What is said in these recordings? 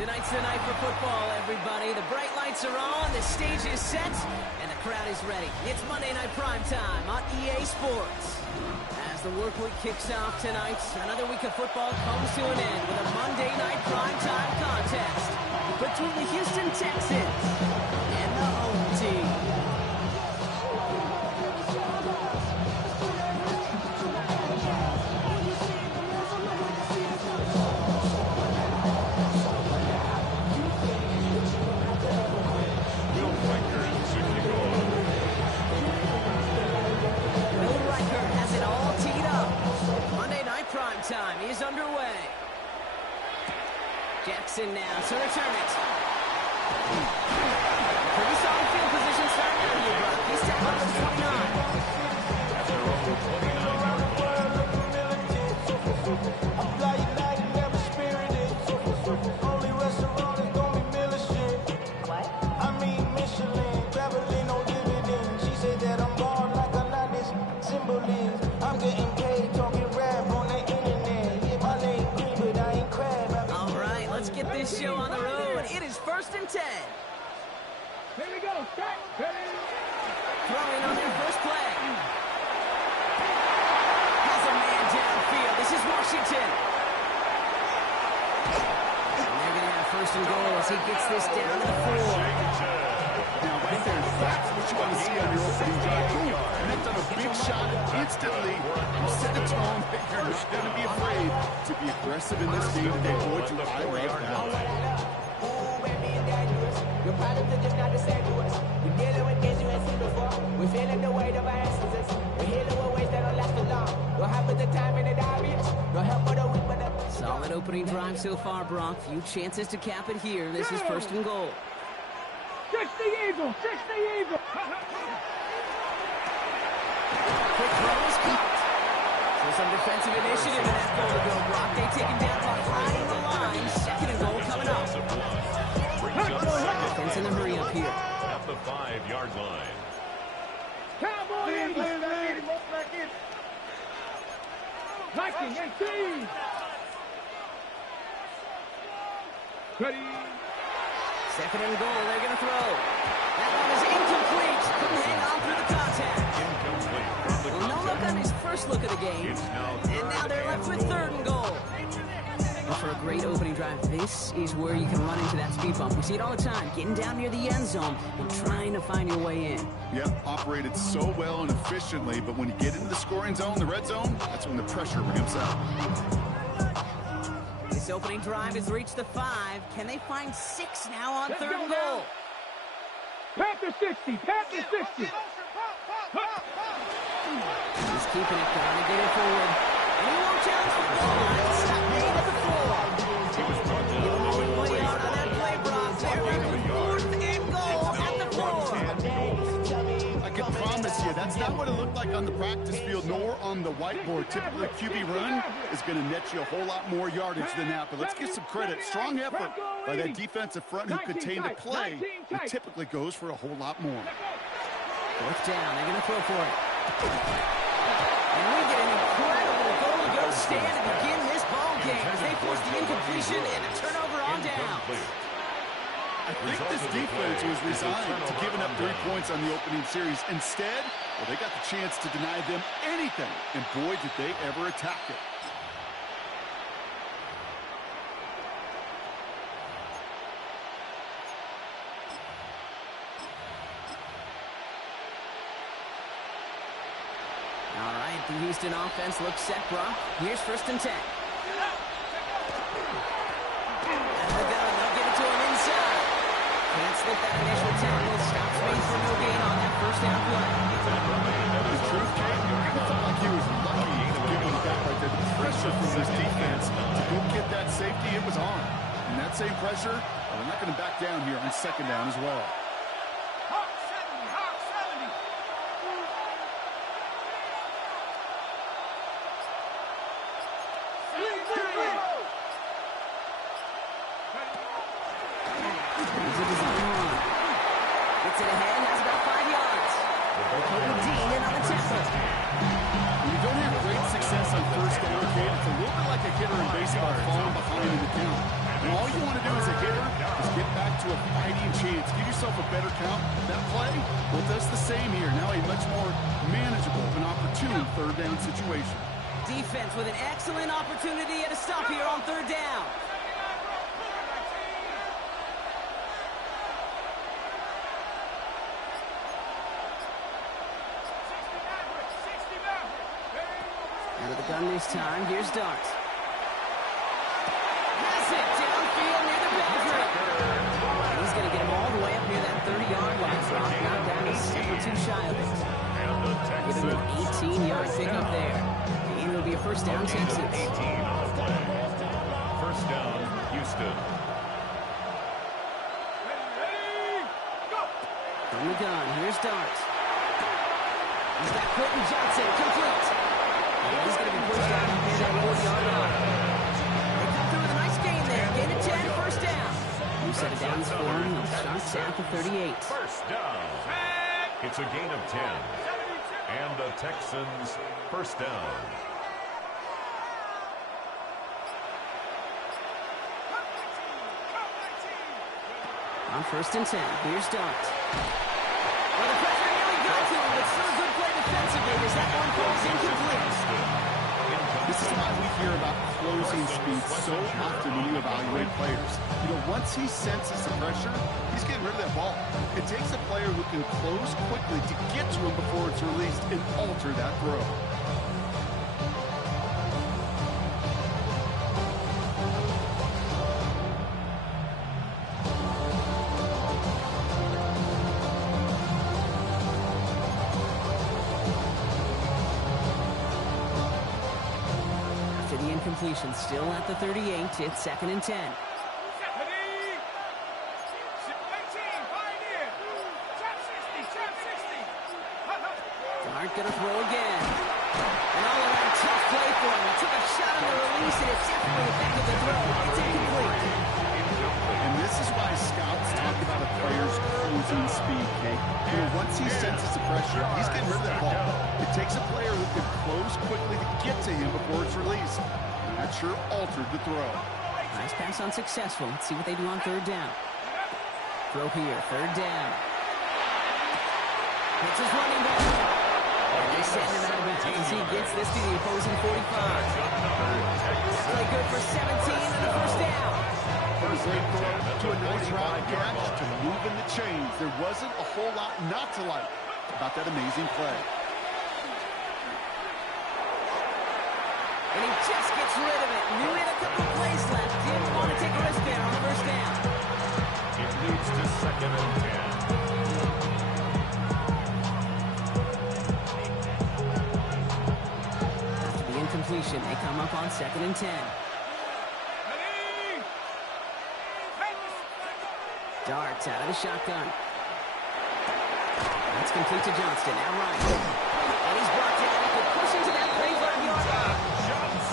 Tonight's the night for football, everybody. The bright lights are on, the stage is set, and the crowd is ready. It's Monday Night Primetime on EA Sports. As the work week kicks off tonight, another week of football comes to an end with a Monday Night Primetime contest between the Houston Texans and the home team. Time is underway. Jackson now to return it. Pretty solid field position starting out here, Brock. He's tackled number 29. What? I mean Michelin, traveling no dividends. She said that I'm born like a lot this symbol is. I'm getting paid talking rap on the internet. Yeah, my name green, but I ain't crab. All right, let's get this show on the road. It is 1st and 10. Here we go. Start. Throwing on their first play. Has a man downfield. This is Washington. And they're going to have 1st and goal as he gets this down to the 4. Now, right there, that's what you want to see on your opening drive. Connect on a big shot instantly. You set the tone that you're not going to be afraid to be aggressive in this game today. Boy, do I love that. Your problems are just not the same to us. We're dealing with things you ain't seen before. We're feeling the weight of our ancestors. We're healing with ways that don't last too long. Don't happen the time in the diaries. No help for the weak, but the... Solid opening drive so far, Brock. Few chances to cap it here. This is 1st and goal. 60 Eagle. Quick throw is caught. So some defensive initiative in that goal to go, Brock. They take him down behind the line. 2nd and goal coming up. Defense in a hurry up here. At the 5-yard line. Cowboy back in. Viking 18. Ready. 2nd and goal, they're going to throw. That one is incomplete. Couldn't hang on through the contact. Incomplete. Well, no look on his first look of the game. And now they're left with 3rd and goal. Well, for a great opening drive, this is where you can run into that speed bump. We see it all the time, getting down near the end zone and trying to find your way in. Yep, operated so well and efficiently, but when you get into the scoring zone, the red zone, that's when the pressure ramps up. This opening drive has reached the 5. Can they find 6 now on 3rd and goal? Panther 60. He's keeping it down and getting forward. And he won't challenge the goal line. Stop made at the 4. Give him only 1 yard on that play, Brock. They're in the 4th and goal at the 4. I can promise you, that's not what it looked like on the practice field nor on the whiteboard. Typically, a QB run is going to net you a whole lot more yardage than that. But let's give some credit. Strong effort by that defensive front who contained the play. It typically goes for a whole lot more. 4th down. They're going to throw for it. And we get an incredible goal to go stand to begin this ball game as they force the incompletion and a turnover on downs. I think this defense was resigned to giving up 3 points on the opening series. Instead, well, they got the chance to deny them anything, and boy, did they ever attack it. All right, the Houston offense looks set, Brock. Here's 1st and 10. They'll get it to him inside. Can't slip that initial tackle. Stops Space for no gain on that 1st down play. The truth came, it felt like he was lucky to give him back right there. The pressure from this defense to go get that safety, it was on. And that same pressure, well, they're not going to back down here on 2nd down as well. Gets it ahead, has about 5 yards. Dean in on the tackle. When you don't have great success on 1st down, Kate, it's a little bit like a hitter in baseball falling behind in the count. And all you want to do as a hitter is get back to a fighting chance. Give yourself a better count. That play, well, does the same here. Now a much more manageable and opportune third down situation. Defense with an excellent opportunity at a stop here on third down. Out of the gun this time, here's Dart. Has it downfield near the boundary. He's going to get him all the way up near that 30-yard line. Not down a step or two shy of it. Give him an 18-yard pickup there. And it'll be a first down, Texans. 18 on the play. First down, Houston. From the gun, here's Dart. He's got Quentin Johnson, complete. And he's going to be pushed out near that 40-yard line. They come through with a nice gain there. Gain of 10, first down. New set of downs for him. He'll start down to 38. First down. It's a gain of 10. And the Texans first down. On first and 10, here's Dart. Well, the pressure nearly got to him, but still a good play defensively as that one falls incomplete. This is why we hear about closing speed so often when you evaluate players. You know, once he senses the pressure, he's getting rid of that ball. It takes a player who can close quickly to get to him before it's released and alter that throw. Completion still at the 38. It's second and 10. Dart gonna throw again. And all around tough play for him. He took a shot on the release and it definitely affected the throw. It's incomplete. And this is why scouts talk about a player's closing speed, Kate. You know, once he senses the pressure, he's getting rid of that ball. It takes a player who can close quickly to get to him before it's released. That sure altered the throw. Nice pass unsuccessful. Let's see what they do on third down. Throw here, third down. It's his running back. And they send him out of bounds as he gets this to the opposing 45. Play good for 17 and the first down. First great throw to a nice route catch to move in the chains. There wasn't a whole lot not to like about that amazing play. And he just gets rid of it. Knew he had a couple plays left. Didn't want to take a risk there on the first down. It leads to second and 10. After the incompletion, they come up on second and 10. Darts out of the shotgun. That's complete to Johnston. Now Ryan. And he's brought down. He could push into that 35-yard line.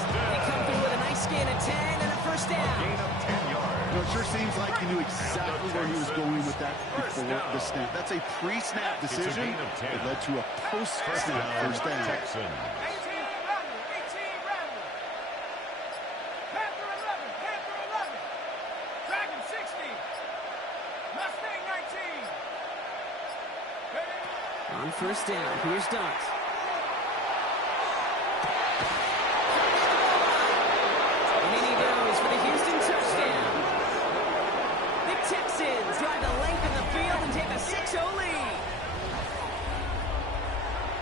They come through with a nice gain of 10 and a first down. Gain of 10 yards. You know, it sure seems like he knew exactly where he was going with that before the snap. That's a pre-snap decision. It led to a post-snap first down. Texans. Dragonz 60. Mustang 19. On first down, here's Dart. And in he goes for the Houston touchdown. The Texans drive the length of the field and take a 6-0 lead.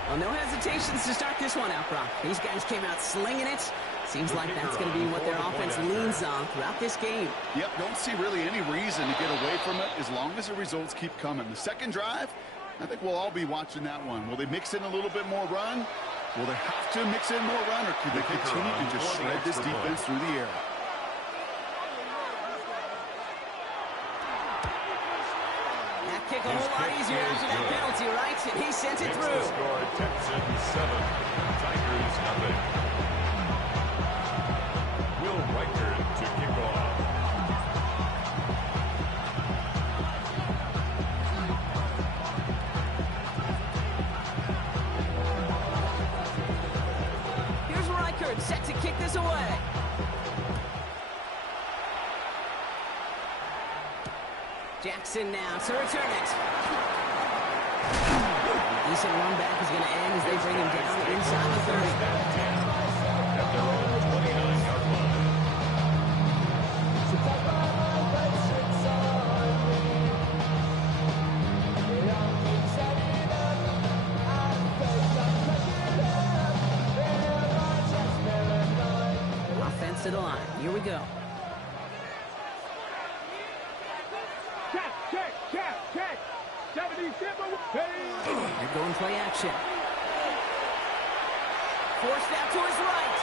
Well, no hesitations to start this one out, Brock. These guys came out slinging it. Seems like that's going to be what their offense leans on throughout this game. Yep, don't see really any reason to get away from it as long as the results keep coming. The second drive, I think we'll all be watching that one. Will they mix in a little bit more run? Will they have to mix in more run, or could they continue to just shred this defense through the air? That kick a whole lot easier after that penalty, right? And he sent it through. The score, Texans 7, Tigers 0. Will Riker to kick off. Here's Riker set to kick this away. Jackson now to return it. Decent run back is going to end as they bring him down inside the 30. At their own 29-yard line. Offense to the line. Here we go. Check. 77. They're going play action. Forced out to his right.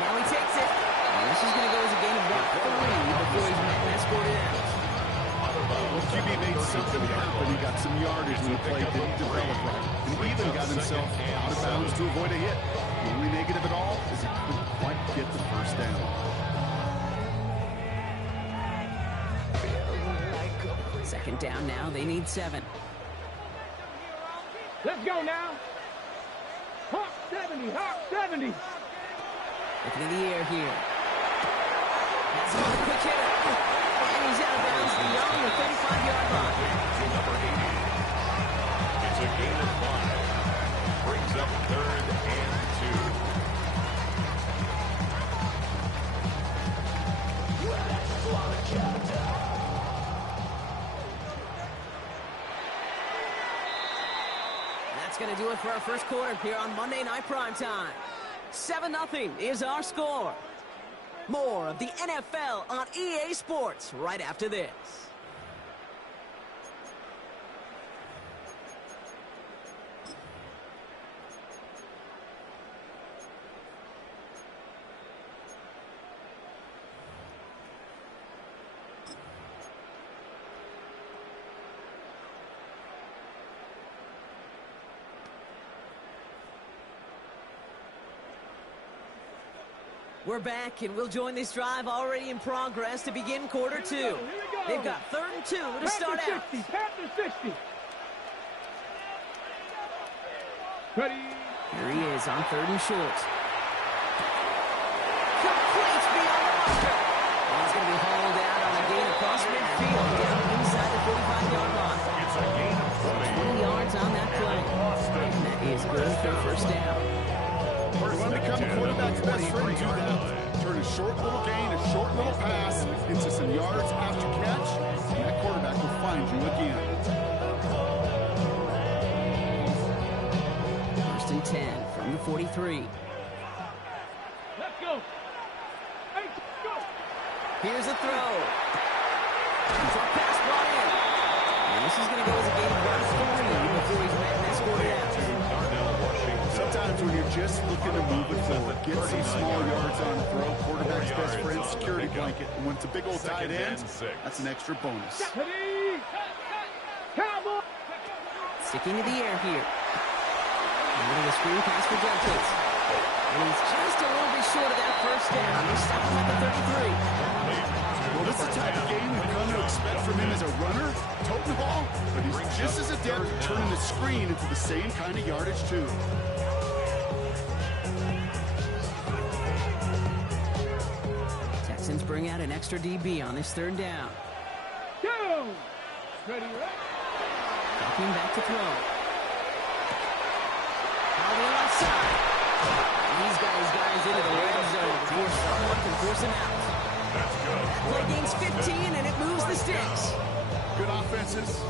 Now he takes it. And this is going to go as a gain of about 3 before he's met and escorted out. Well, QB made something happen. He got some yardage when the play didn't develop right. And he even got himself out of bounds to avoid a hit. The only negative at all is he couldn't quite get the first down. Second down now. They need 7. Let's go now. Hawk 70. Looking in the air here. That's another quick hitter. And he's out of bounds beyond the 35-yard line. To number 80. It's a gain of 5. Brings up 3rd and 2. That's going to do it for our first quarter here on Monday Night Primetime. 7-0 is our score. More of the NFL on EA Sports right after this. We're back, and we'll join this drive already in progress to begin quarter 2. They've got 3rd and 2 to start out. Panther 60. Ready. Here he is on 3rd and short. Completes beyond the marker. And he's going to be hauled out on a gain across midfield down inside the 45-yard line. It's a gain of 20 yards on that play. And that is good for a first down. You want to become a quarterback's best friend, do that. Turn a short little gain, a short little pass into some yards after catch, and that quarterback will find you again. 1st and 10 from the 43. Let's go. Hey, go. Here's a throw. Short pass brought in. And this is going to go as a gain of about 3 before he's met and escorted out. Sometimes when you're just looking to move it forward, get some small yards on the throw, quarterback's best friend, security blanket. And when it's a big old tight end, that's an extra bonus. Sticking to the air here. And getting a screen pass for Dragonz. And he's just a little bit short of that first down. They stop him at the 33. Well, this is the type of game we've come to expect from him as a runner, toting the ball, but he's just as adept at turning the screen into the same kind of yardage, too. Texans bring out an extra DB on this 3rd down. Go. Ready, right? Dropping back to throw. On the left side. And he's got his guys into the red zone before someone can force him out. That play gains 15, and it moves the sticks. Good offenses,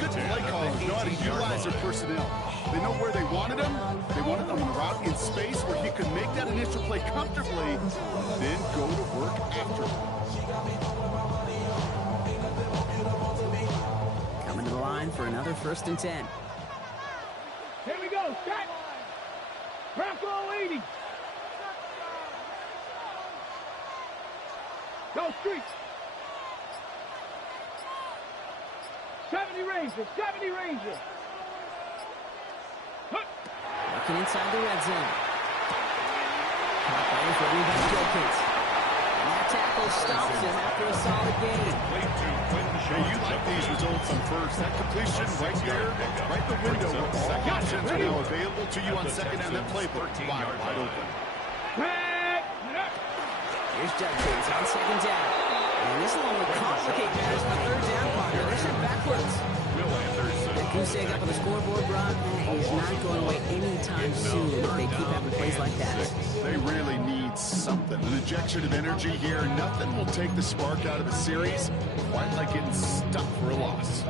good play callers, know how to utilize their personnel. They know where they wanted him. They wanted him on the route in space where he could make that initial play comfortably, then go to work after. Coming to the line for another 1st and 10. Here we go. Set. Bronco 80. Go street. 70 Ranger. Looking inside the red zone. Playing for rebound Dragonz. And that tackle stops him after a solid gain. Hey, you like these results on first. That completion right there, right in the window where all options are now available to you on second down. That playbook wide open. Here's Dragonz on 2nd down. And this will only complicate matters for third down partner. They're sent backwards. Will Anderson. Goose egg up on the scoreboard, Brock. He's not going away anytime soon if they keep having plays like that. They really need something. An injection of energy here. Nothing will take the spark out of the series quite like getting stuck for a loss.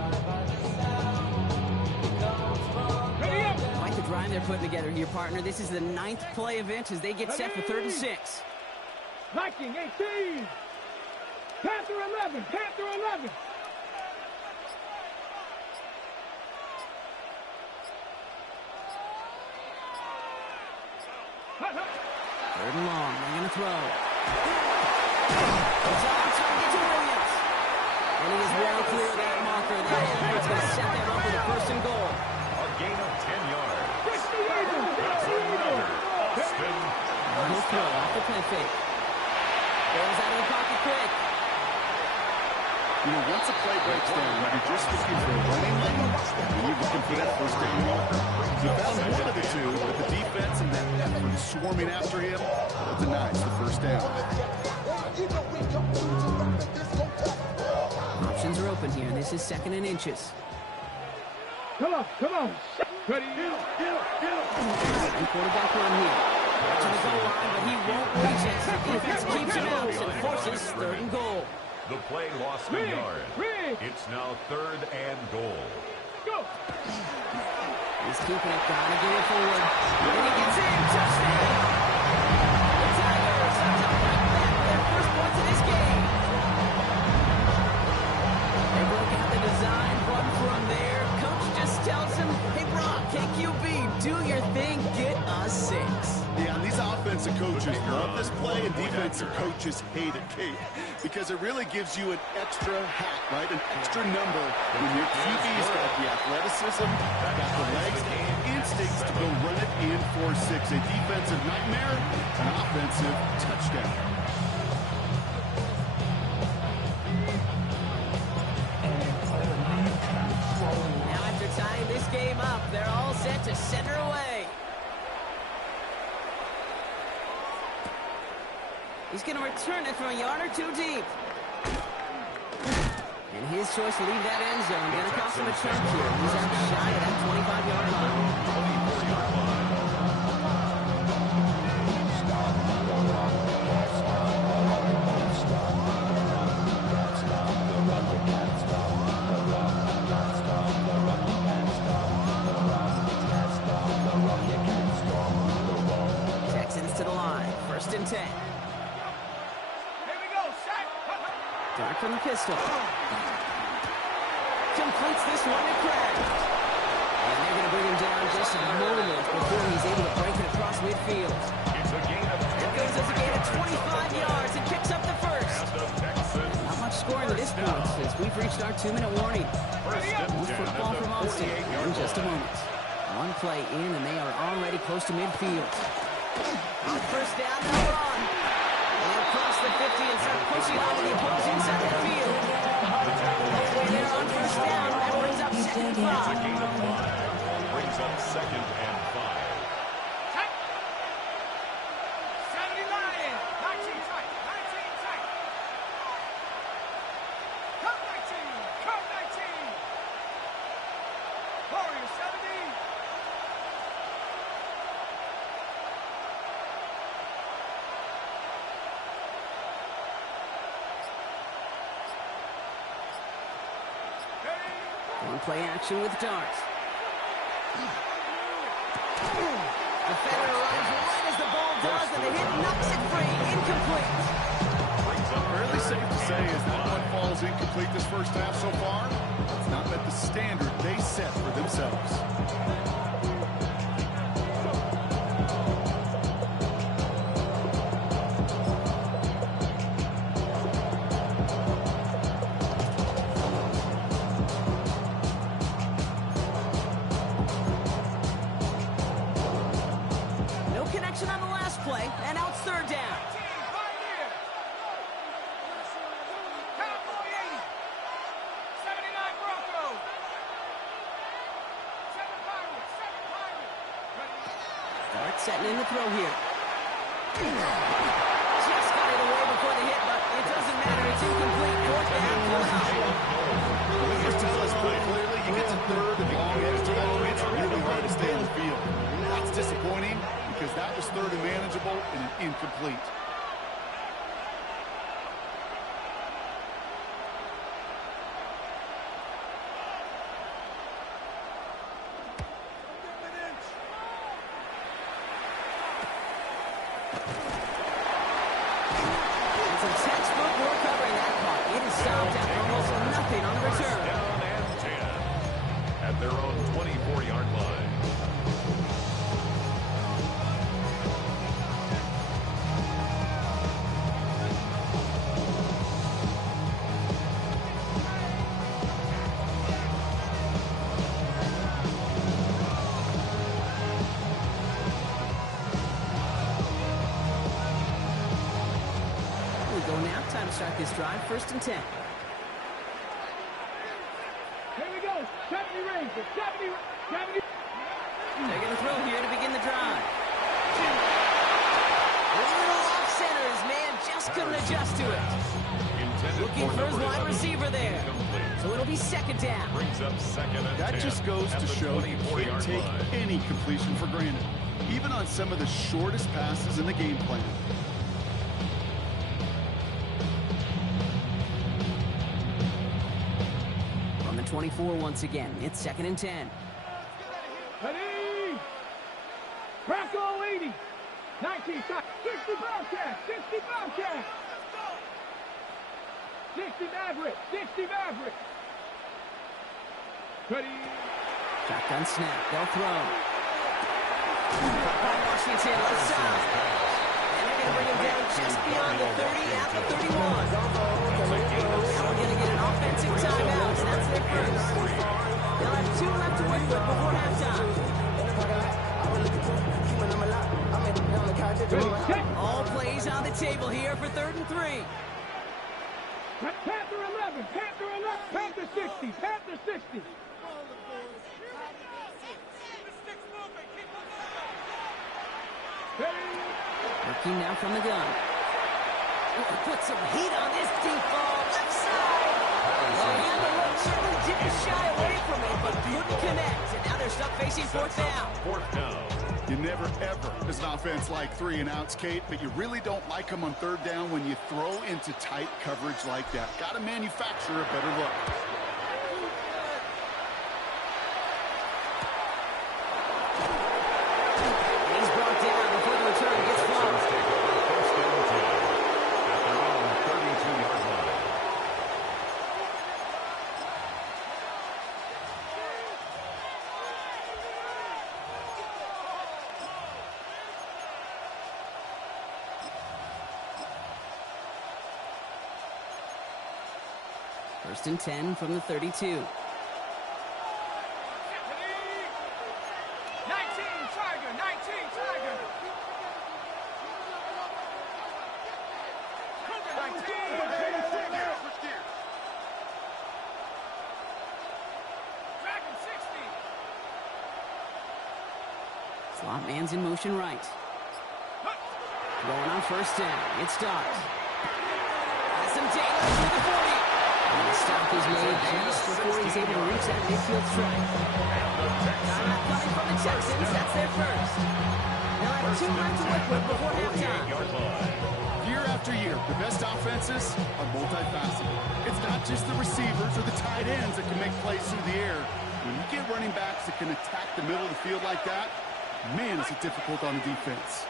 Quite the drive they're putting together here, partner. This is the 9th play event as they get set for 3rd and 6. Viking 18. Panther 11. Panther 11. Third and long. They're going to throw. It's on target to Williams. And he is well clear of that marker there. It's going to set them up with a 1st and goal. A gain of 10 yards. That's the Eagle. That's another. Austin. He'll throw off the play fake. Goes out of the pocket quick. You know, once a play breaks down, you're just looking for a running lane, and you're looking for that 1st down marker. You found one of the two, but the defense and that effort swarming after him, that denies the 1st down. Options are open here. This is 2nd and inches. Come on, come on. Ready? And quarterback run here. To the goal line, but he won't reach it. The defense keeps him out and forces 3rd and goal. The play lost a yard. It's now 3rd and goal. Go. He's keeping it, gotta get it forward. And he gets in, touchdown! The Tigers are to bring back their 1st points of this game. They broke out the design, run from there. Coach just tells him, hey, Brock, KQB, do your thing, get us 6. Yeah, and these offensive coaches love this play, and defensive coaches hate it, Kate, because it really gives you an extra hat, right? An extra number when your QB's got the athleticism, got the legs and instincts to go run it in for 6. A defensive nightmare, an offensive touchdown. Now after tying this game up, they're all set to center away. He's going to return it from a yard or 2 deep. And his choice to leave that end zone going to cost him a chunk here. He's out shy of that 25-yard line. 24-yard line. Texans to the line. 1st and 10. Dark from the pistol. Completes this one to Craig. And they're going to bring him down just a moment before he's able to break it across midfield. It's a gain of 10. It goes as a gain of 25 yards and picks up the 1st. Not much scoring at this point as we've reached our 2-minute warning. More football from Austin in just a moment. One play in and they are already close to midfield. On 1st down, they'll run. Across the 50 and start pushing onto the opposing side of the field. Halfway there on 1st down. That brings up 2nd and 5. It's a gain of 5. Brings up 2nd and 5. 70 Lions. 19 tight. 19 tight. Come 19. Come 19. Warrior 70. One play action with darts. Defender arrives right as the ball does, and the hit knocks it free. Incomplete. Fairly safe to say as that one falls incomplete this 1st half so far. It's not met the standard they set for themselves. On the last play, and now it's 3rd down. Cowboy 80. 79 Broncos. 7 Pirates. 7 Pirates. Start setting in the throw here. Just got it away before the hit, but it doesn't matter. It's incomplete. Fourth down, pull up. Let me just tell us pretty clearly, you get to third and long extra, it's really hard to stay on the field. That's disappointing because that was third and manageable and an incomplete. It's a textbook work covering that clock. It is stopped after almost nothing on the return. Down and 10 at their own 24-yard line. We go now. Time to start this drive. First and 10. Here we go. 70 rings. 70. They're going to throw here to begin the drive. A little off center. His man just couldn't adjust to it. Intended Looking for his number wide 11. receiver there. Incomplete. So it'll be second down. Brings up second and 10. That just goes at to the show you can't 24-yard take line. any completion for granted, even on some of the shortest passes in the game plan. From the 24 once again. It's second and 10. Ready. Crackle 80. 19 shots. 60 Bobcat. 60 Bobcat. 60 Maverick. 60 Maverick. Ready. Shotgun snap. They'll throw. Caught by Washington left side. And they're going to bring him down just beyond the 30 at the 31. Now we're going to get an offensive timeout. That's their first. They'll have 2 left to work with before halftime. Ready. Check. All plays on the table here for 3rd and 3. Panther 11. Panther 11. Panther 60. Panther 60. Ready. Working now from the gun. Put some heat on this deep ball. Left side. Oh, yeah, the look certainly didn't shy away from it, but couldn't connect. And now they're stuck facing fourth down. Fourth down. You never, ever, as an offense, like 3 and outs, Kate, but you really don't like them on third down when you throw into tight coverage like that. Got to manufacture a better look. He's brought down before the return gets flowed. Texans take over first and 10 at their own 32-yard line. First and 10 from the 32. 19 Tiger. 19 Tiger. Cougar 19. Dragon 60. Slot man's in motion right. Throwing on first down. It starts. Has some daylight to the 40. And the stop is made just before he's able to reach that midfield strike. Timeout coming from the Texans. That's their first. They'll have 2 left to work with before halftime. Year after year, the best offenses are multifaceted. It's not just the receivers or the tight ends that can make plays through the air. When you get running backs that can attack the middle of the field like that, man, is it difficult on the defense.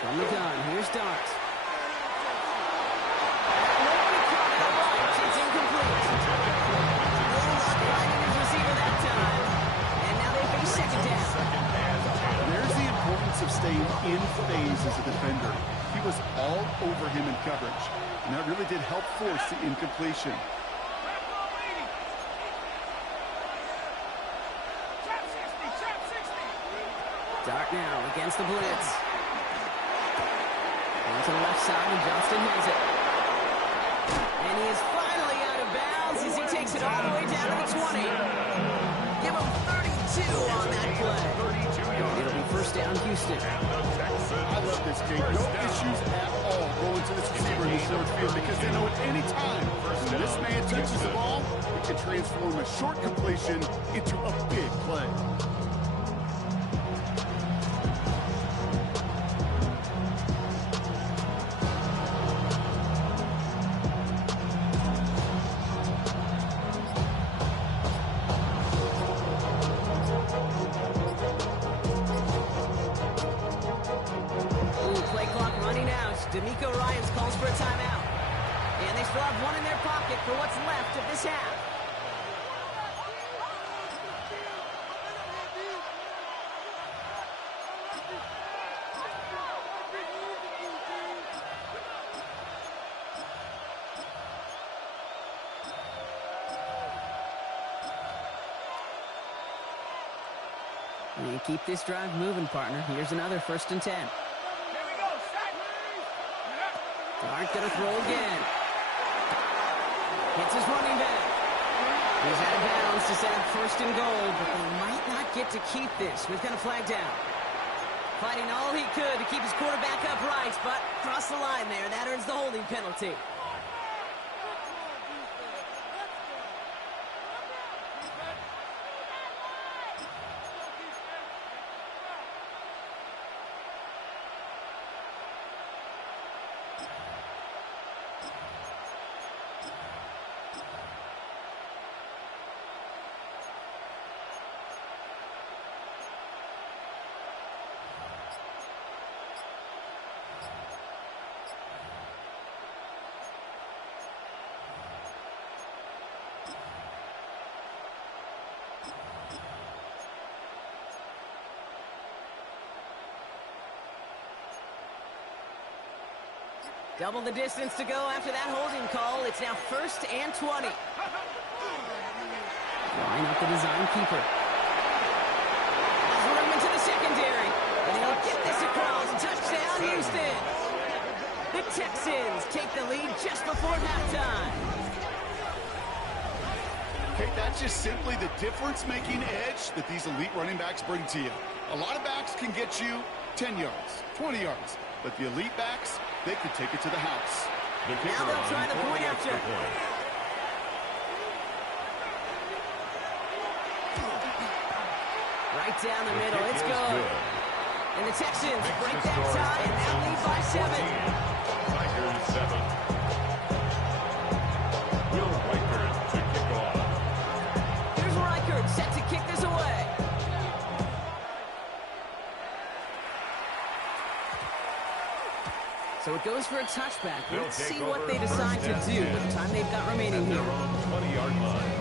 From the gun, here's Dart. It's incomplete. No luck finding his receiver that time. And now they face second down. There's the importance of staying in phase as a defender. He was all over him in coverage, and that really did help force the incompletion. Dart now against the blitz. To the left side, and Johnston knows it. And he is finally out of bounds as he takes it all the way down to the 20. Give him 32 on that play. It'll be first down, Houston. And the Texans. I love this, Jake. No issues at all going to this receiver in the short field because they know at any time when this man touches the ball, it can transform a short completion into a big play. And they still have one in their pocket for what's left of this half. And keep this drive moving, partner. Here's another 1st and 10. Aren't going to throw again. Hits his running back. He's out of bounds to set up 1st and goal, but they might not get to keep this. We've got a flag down. Fighting all he could to keep his quarterback upright, but crossed the line there. That earns the holding penalty. Double the distance to go after that holding call. It's now 1st and 20. Line up the design keeper. There's room into the secondary. And he'll get this across. Touchdown, Houston. The Texans take the lead just before halftime. Okay, that's just simply the difference-making edge that these elite running backs bring to you. A lot of backs can get you 10 yards, 20 yards. But the elite backs, they could take it to the house. Now they'll try the point after. Right down the middle. It's good. And the Texans break that tie and now lead by 7. Tigers 7. Will Reichert to kick off. Here's Reichert set to kick this away. So it goes for a touchback. Let's see what they decide to do with the time they've got remaining here. 20-yard line.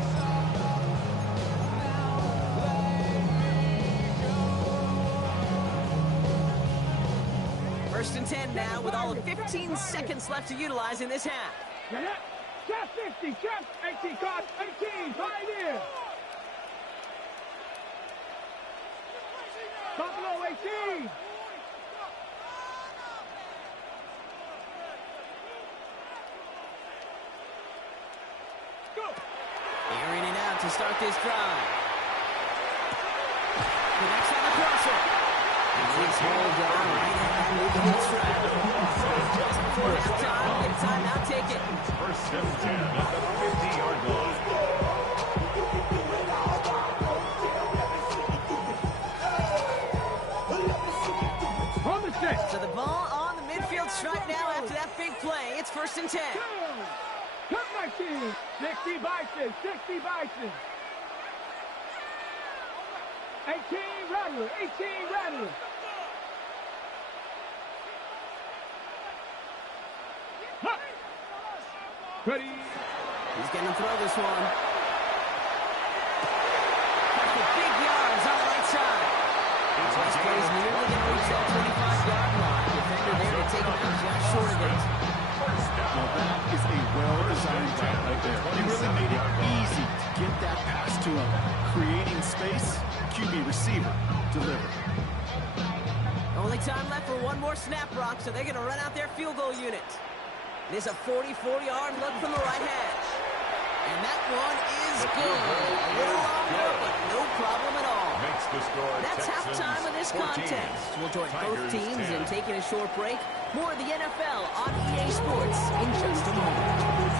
First and 10 now with all of 15 seconds left to utilize in this half. Check 50, check 18, cut 18, right here. Buffalo 18. Airing it out to start this drive. Connects on the crosser. He's hold down right at moving the track. Just before halftime, get a timeout, take it. 1st and 10 at the 50-yard line. On the set. So the ball on the midfield stripe now after that big play. It's 1st and 10. Come back in. 60 Bison, 60 Bison. 18 Rattler, 18 Rattler. Ready. He's going to throw this one. Got the big yards on the right side. This play's nearly going to reach that 25-yard line. Defender there to take him out just short of it. Now that is a well-designed route right there. He really made it easy to get that pass to him. Creating space, QB receiver, deliver. Only time left for one more snap, Brock, so they're going to run out their field goal unit. It is a 44-yard look from the right hash. And that one is good. A little longer, but no problem at all. Makes the score. That's Texans halftime of this 14. contest. We'll join both Tigers teams 10. in taking a short break. More of the NFL on EA Sports in just a moment.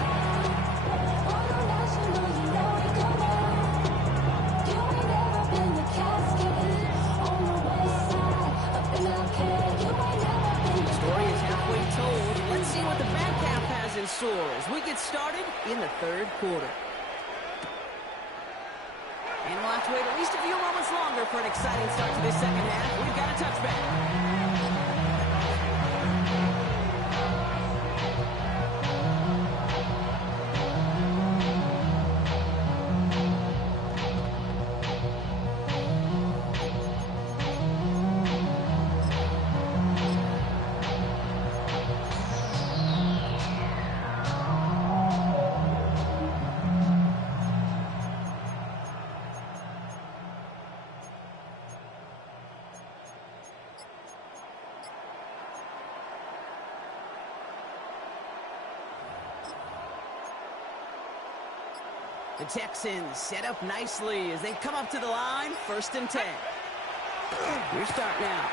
The story is halfway told. Let's see what the back half has in store as we get started in the third quarter. And we'll have to wait at least a few moments longer for an exciting start to this second half. We've got a touchback. The Texans set up nicely as they come up to the line, 1st and 10. Your start now.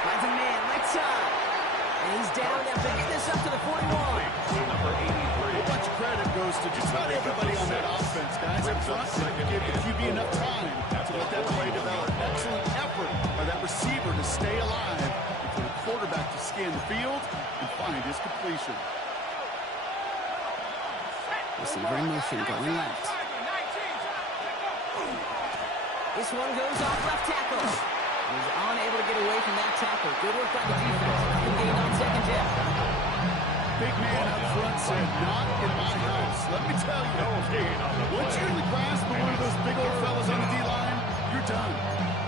Finds a man, right side. And he's down after getting this up to the 41. Number 83. A bunch of credit goes to just about everybody on that offense, guys. Up front, to give the QB enough time to let that play develop. Excellent effort by that receiver to stay alive and for the quarterback to scan the field and find his completion. Receiver in motion, going left. This one goes off left tackle. He's unable to get away from that tackle. Good work by the defense. Nothing gained on 2nd down. Big man up front said, not in my house. Let me tell you, once you're in the grasp of one of those big old fellas on the D-line, you're done.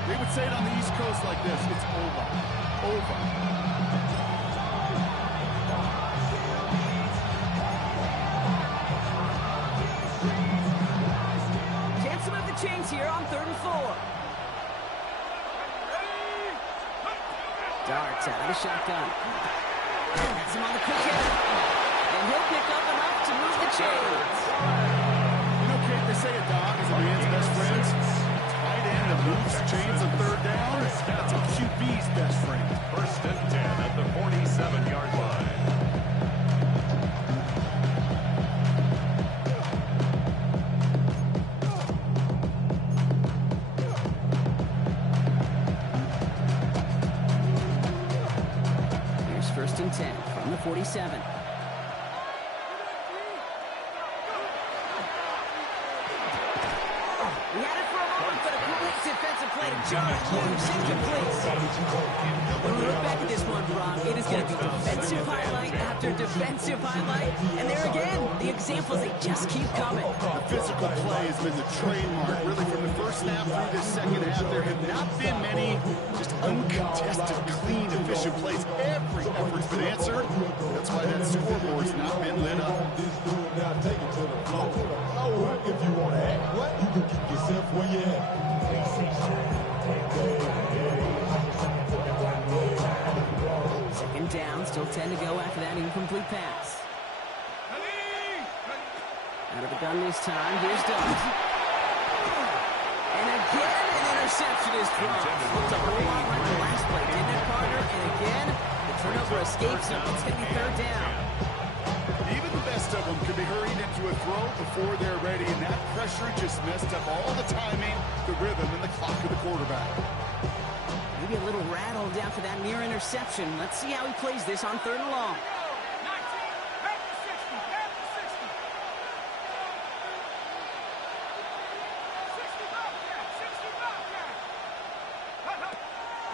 They would say it on the East Coast like this, it's over. Over. Chains here on 3rd and 4. Darts out of the shotgun. Has him on the quick hit. And he'll pick up enough to move the chains. You know, Kate, they say a dog is a man's best friend. Tight end that moves the chains on 3rd down. That's a QB's best friend. 1st and 10 at the 47-yard line. First and 10 from the 47. He had it for a moment, but a great defensive play to Jones. Moves incomplete. When we look back at this one, Brock, it is going to be defensive highlight after defensive highlight. And there again, the examples, they just keep coming. The physical play has been the trademark, really, from the first snap through this second half. There have not been many just uncontested, clean, efficient plays. Every effort's been answered. That's why that scoreboard's not been lit up. If you want to act what, you can keep yourself where you at. Second down, still 10 to go after that incomplete pass. Out of the gun this time, here's Doug. And again, an interception is dropped. Looked a whole lot like the last play, didn't it, partner? And again, the turnover escapes him. It's going to be 3rd down. Even the best of them could be hurried into a throw before they're ready, and that pressure just messed up all the timing, the rhythm, and the clock of the quarterback. Maybe a little rattled after that near interception. Let's see how he plays this on 3rd and long.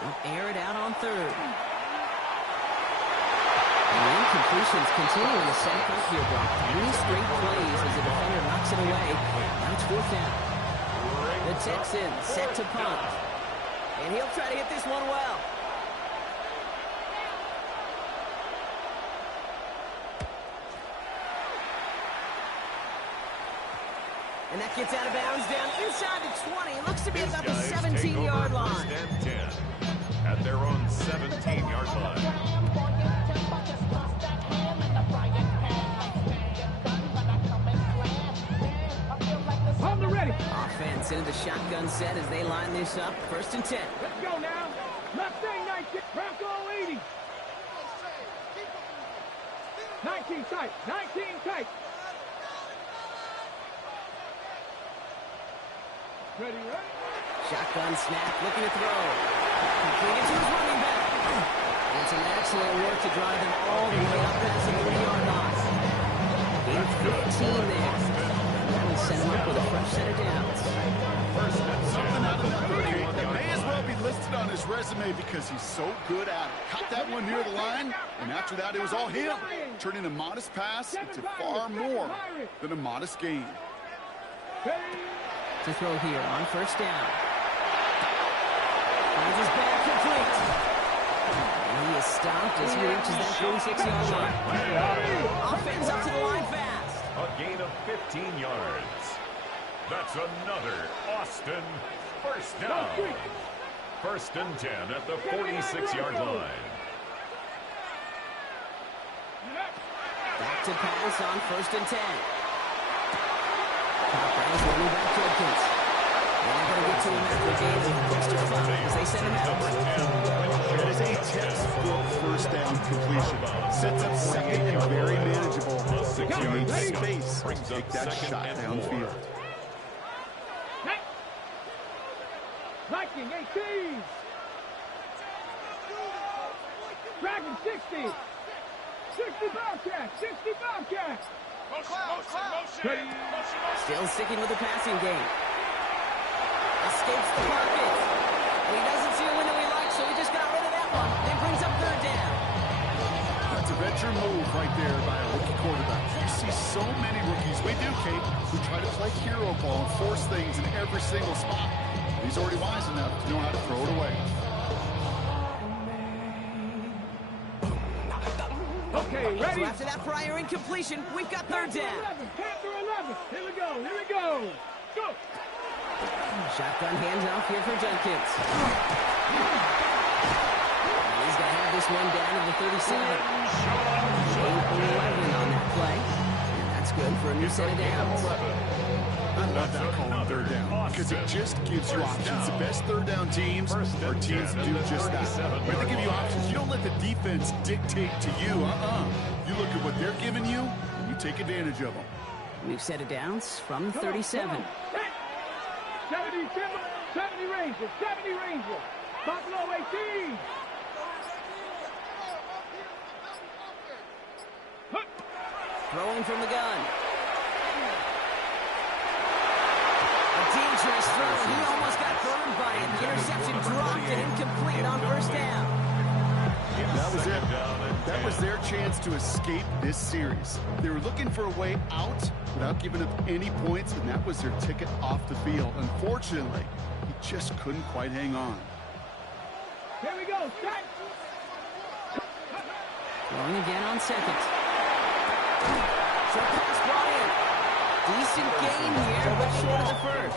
They'll air it out on 3rd. And the incompletions continue in the stack up here, Brock. 3 straight plays as the defender knocks it away. Now it's 4th down. The Texans set to punt. And he'll try to hit this one well. And that gets out of bounds down inside the 20. It looks to be about the 17-yard line. 1st and 10 at their own 17-yard line. On the ready. Offense Texans into the shotgun set as they line this up. 1st and 10. Let's go now. Left thing, 19. Bronco 80. 19 tight. 19 tight. Ready, ready. Shotgun snap, looking to throw. Completed to his running back. And some excellent work to drive them all the way up past the 30-yard line. Gain 15 there. That will set him up with a fresh set of downs. Something out of that 38 that may as well be listed on his resume because he's so good at it. Caught that one near the line, and after that it was all him, turning a modest pass into far more than a modest gain. To throw here on 1st down. Finds his back complete. And he is stopped as he reaches that 46-yard line. Offense up to the line fast. A gain of 15 yards. That's another Austin 1st down. 1st and 10 at the 46-yard line. Back to pass on 1st and 10. Browns running back Dragonz. They're not going to get to him after a gain of close to 5 as they send him out. That is a textbook 1st down completion. Sets up 2nd and very manageable. You need space to take that shot downfield. Viking 18. Dragon 60. 60 Bobcat. 60 Bobcat. Motion. Still sticking with the passing game. Escapes the pocket. And he doesn't see a window he likes, so he just got rid of that one. Then brings up 3rd down. That's a veteran move right there by a rookie quarterback. You see so many rookies, we do, Kate, who try to play hero ball and force things in every single spot. He's already wise enough to know how to throw it away. Okay, ready? So after that prior incompletion, we've got 3rd down. Panther 11. Here we go. Here we go. Go. Shotgun handoff here for Jenkins. He's going to have this one down to the 37. Gain 11 on that play. And that's good for a new set of downs. I love that call on 3rd down because it just gives you options. The best 3rd down teams are teams that do just that. When they give you options, you don't let the defense dictate to you. You look at what they're giving you, and you take advantage of them. New set of downs from 37. 70 Rangers. 70 Rangers. Buffalo 18. Throwing from the gun. A dangerous throw. He almost got burned by it. The interception dropped and incomplete on 1st down. That was it. That was their chance to escape this series. They were looking for a way out without giving up any points, and that was their ticket off the field. Unfortunately, he just couldn't quite hang on. Here we go. Strike. Throwing again on 2nd. So pass brought in. Decent gain here, but short of the 1st.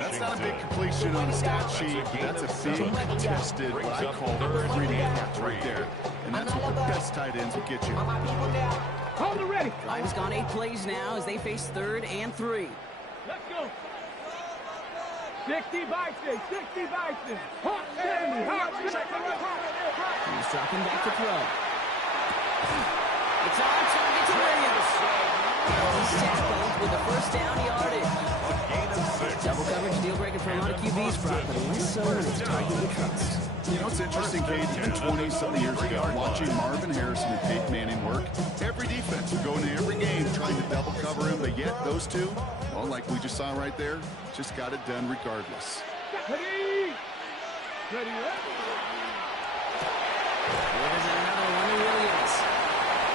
That's not a big completion on the stat sheet. That's a big contested, what I call a 3D catch right there. And that's what the best tight ends will get you. Hold it ready. Drive's gone 8 plays now as they face 3rd and 3. Let's go. 60 Bison. 60 Bison. Hot, Sandy. Hot. He's dropping back to throw. It's on target to Williams. He's tackled with a 1st down yardage. Double coverage deal breaker for a lot of QBs, Brock, but less so when it's target you trust. You know, it's interesting, Kate, even 20-something years ago, watching Marvin Harrison and Peyton Manning work, every defense would go into every game trying to double cover him, but yet those two, well, like we just saw right there, just got it done regardless. Ready. Ready. There's another one to Williams.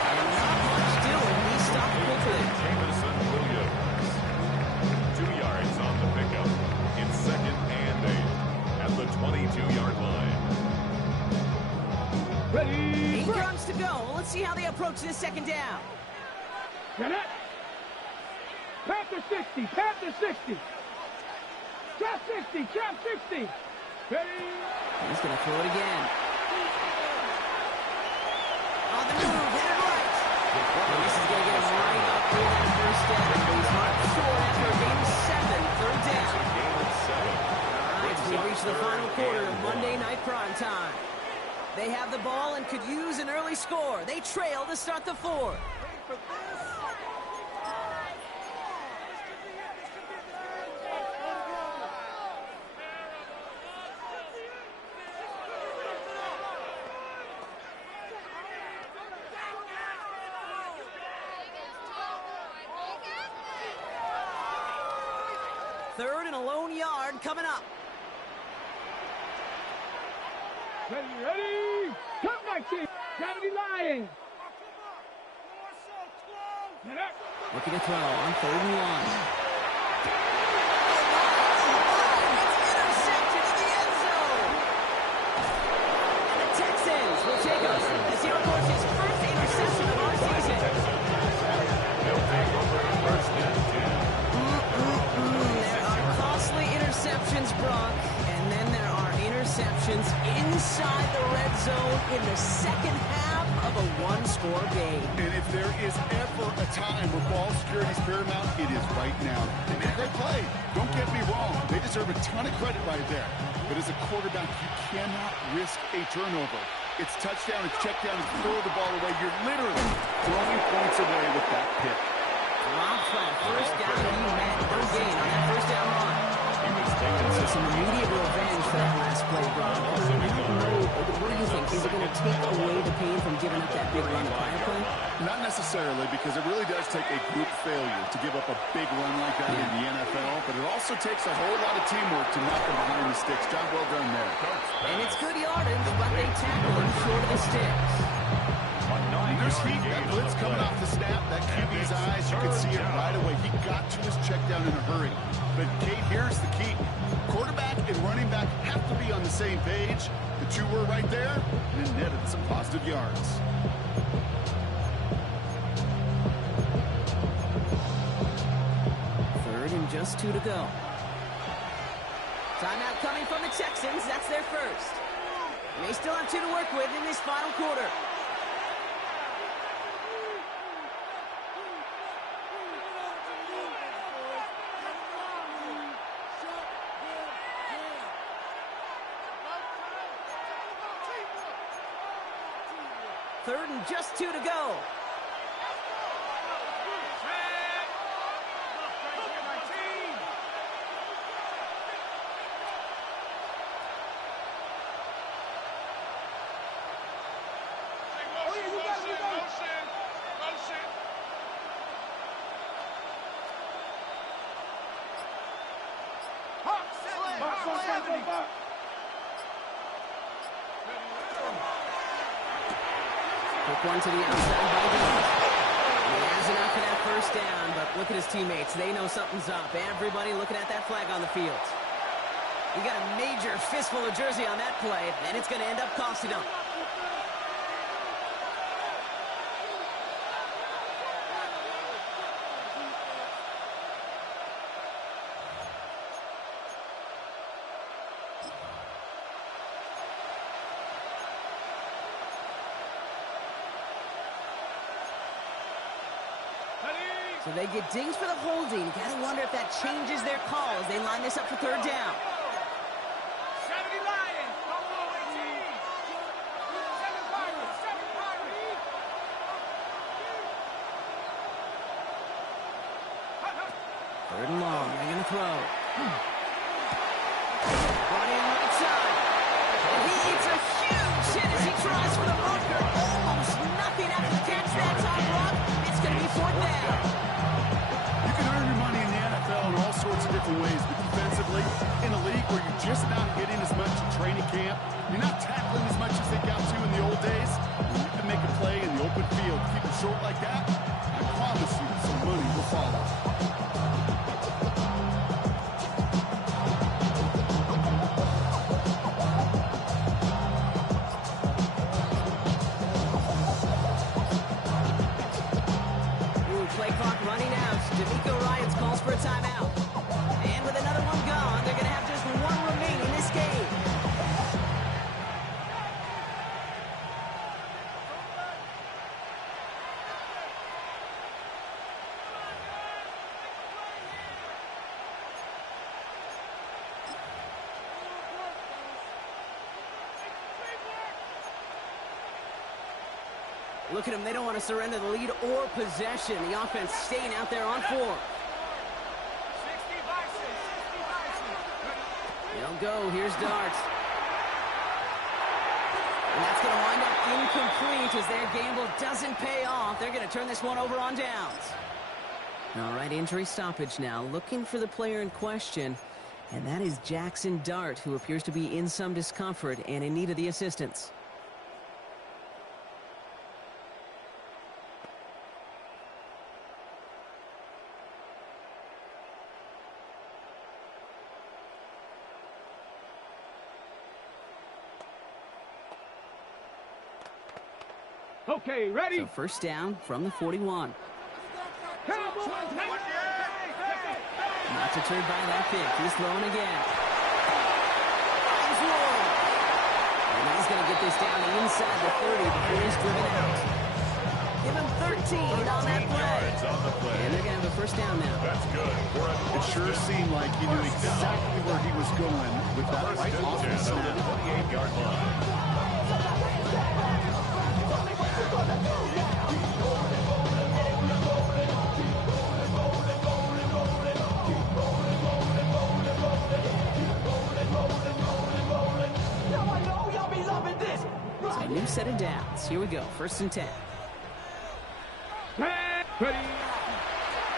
And not much doing. He stopped quickly. Jameson Williams. 2 yards on the pickup in 2nd and 8 at the 22-yard line. Ready. 8 yards to go. Let's see how they approach this 2nd down. Panther 60. Panther 60. Trap 60. Trap 60. Ready. He's going to throw it again. On the move, hit it right. And this is going to get him right up for that 1st down. He's marked short after a gain of 7, 3rd reached the final quarter of Monday Night Primetime. They have the ball and could use an early score. They trail to start the fourth. Third and a lone yard coming up. Ready? Come back, team. Gravity Lions. Looking to throw on 3rd and 1. Intercepted in the end zone. And the Texans will take us as he records his first interception of our season. They'll take over first and 10. There are costly interceptions, Brock, and then there are interceptions inside the red zone in the second half of a one-score game. And if there is ever a time where ball security is paramount, it is right now. They made a great play. Don't get me wrong. They deserve a ton of credit right there. But as a quarterback, you cannot risk a turnover. It's touchdown, it's check down, it's throw the ball away. You're literally throwing points away with that pick. Dropped for a first down, and he met no gain on that first down line. So some immediate revenge for that last play, Brock. I don't know. What do you think? Is it going to take away the pain from giving up that big run the prior play? Not necessarily, because it really does take a group failure to give up a big run like that in the NFL, but it also takes a whole lot of teamwork to knock them behind the sticks. Job well done there. And it's good yardage, but they tackle him short of the sticks. There's heat. That blitz coming off the snap, that QB's eyes, you can see it right away. He got to his check down in a hurry. But, Kate, here's the key. Quarterback and running back have to be on the same page. The two were right there, and it netted some positive yards. Third and just 2 to go. Timeout coming from the Texans. That's their first. They still have 2 to work with in this final quarter. Third and just 2 to go. Quick one to the outside by Dragonz. He has enough for that first down, but look at his teammates. They know something's up. Everybody looking at that flag on the field. He got a major fistful of jersey on that play, and it's going to end up costing him. So they get dinged for the holding. Gotta wonder if that changes their call as they line this up for third down. Third and long. They're gonna throw. Running right side. And he eats a huge hit as he tries for the bunker. Almost nothing after the catch that time, Rock. It's gonna be fourth down. In all sorts of different ways, but defensively, in a league where you're just not getting as much in training camp, you're not tackling as much as they got to in the old days, you can make a play in the open field. Keep it short like that, I promise you some money will follow. Play clock running out. D'Amico Ryans calls for a timeout. And with another Look at them. They don't want to surrender the lead or possession. The offense staying out there on 4. They'll go. Here's Darts. And that's going to wind up incomplete as their gamble doesn't pay off. They're going to turn this one over on downs. All right, injury stoppage now. Looking for the player in question, and that is Jackson Dart, who appears to be in some discomfort and in need of the assistance. Okay, ready? So first down from the 41. Not deterred by that pick. He's throwing again. Finds one. And he's going to get this down inside the 30 before he's driven out. Give him 13 on that play. And they're going to have a first down now. That's good. It sure seemed like he knew exactly where he was going with that right off the snap. 28-yard line. It's a new set of downs. Here we go. First and 10. Ready?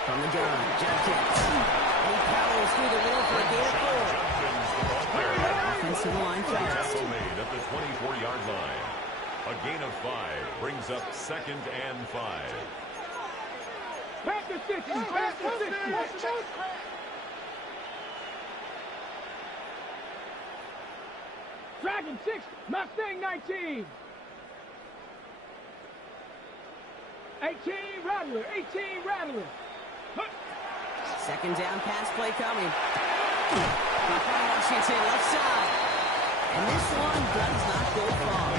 From the gun, Jenkins. He powers through the middle for a gain of 4. Offensive line fast. Tackle made at the 24-yard line. A gain of 5 brings up 2nd and 5. Back to 60. Back to 60. Dragon 6, Mustang 19. 18 Rattler, 18 Rattler. Second down pass play coming. Washington left side. And this one does not go far.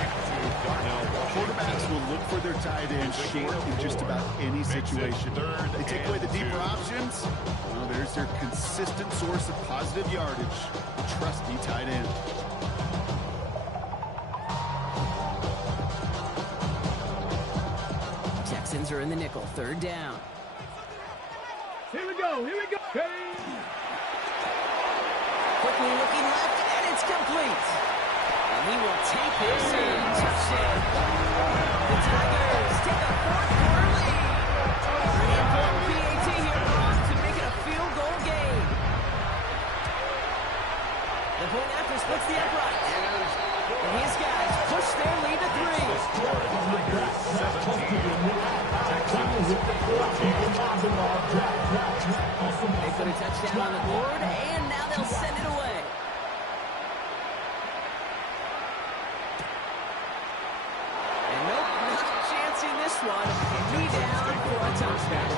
Quarterbacks will look for their tight end short in just about any situation. They take away the deeper options. Well, there's their consistent source of positive yardage. The trusty tight end. Texans are in the nickel. Third down. Here we go. Here we go. Quickly looking left, and it's complete. And he will take this in. Touchdown. The Tigers take a 4th-quarter lead. Pretty important PAT here, Ron, to make it a field goal game. The point after splits the upright. And his guys push their lead to 3. They put a touchdown on the board, and now they'll send it away. And nope, not chancing this one. Knee down for a touchdown.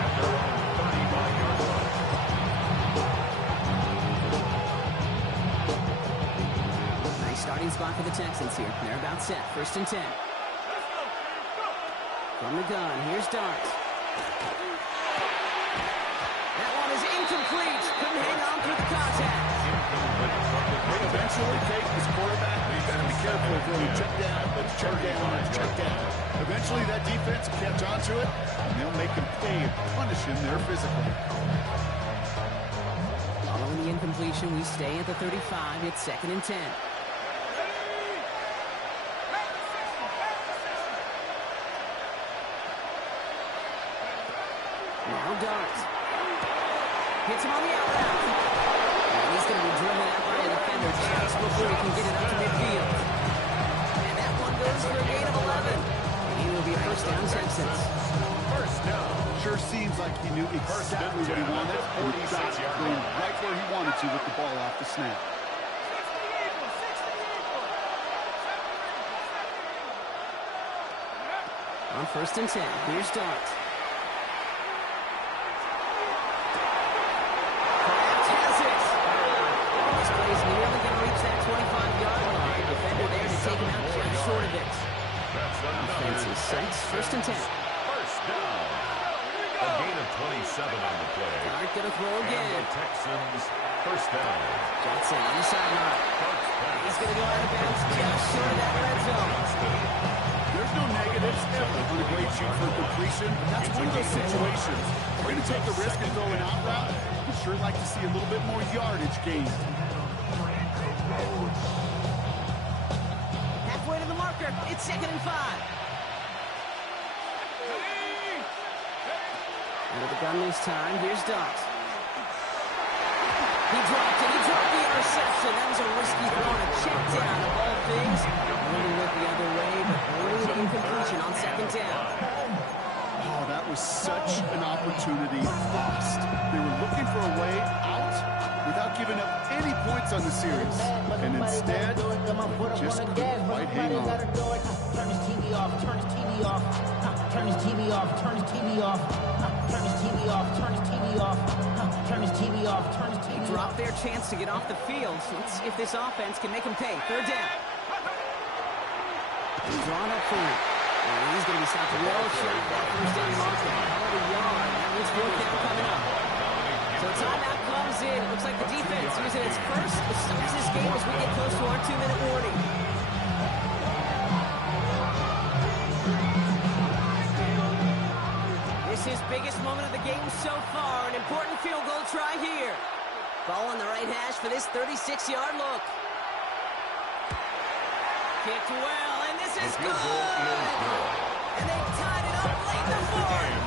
After a 35-yard run. Nice starting spot for the Texans here. They're about set. First and 10. From the gun, here's Dart. That one is incomplete. Couldn't hang on through the contact. Eventually, Kate, this quarterback, you've got to be careful for him. Check down, check down, check down. Eventually, that defense will catch on to it, and they'll make him pay and punish him there physically. Following the incompletion, we stay at the 35. It's 2nd and 10. Now Dart. Hits him on the outside. And he's going to be driven out by a defender just before he can get it up to midfield. And that one goes for a gain of 11. He will be a first down Texans. First down. Sure seems like he knew exactly what he wanted, and he got it going right where he wanted to with the ball off the snap. On first and 10, here's Dart. Nearly going to reach that 25-yard line. Defender there to take him out just short of it. Offensive sets. First and 10. First down. A gain of 27 on the play. Dart going to throw again. And the Texans first down. Johnson on the sideline. He's going to go out of bounds just short of that red zone. There's no negatives ever on a great shoot for completion. That's one of those situations. We're going to take the risk and throw an out route. We'd sure like to see a little bit more yardage gained. Halfway to the marker. It's 2nd and 5. Under the gun this time. Here's Dot. He dropped it. He dropped the interception. That was a risky throw and a check down of all things. Really looked the other way, but only an incompletion on 2nd down. Oh, that was such an opportunity lost. They were looking for a way out without giving up any points on the series. And instead, just couldn't quite hang on. Turn his TV off, turn his TV off. Turn his TV off, turn his TV off. Turn his TV off, turn his TV off. Turn his TV off, turn his TV off. Drop their chance to get off the field. Let's see if this offense can make them pay. 3rd down. He's drawn up for it. And he's going to be stopped well short of that 1st down marker. Hell of a yard. That means 4th down coming up. So timeout comes in. It looks like the defense using its first. It stops this game as we get close to our 2-minute warning. This is biggest moment of the game so far. An important field goal try here. Ball on the right hash for this 36-yard look. Kicked well, and this is good! And they've tied it up late in the 4th.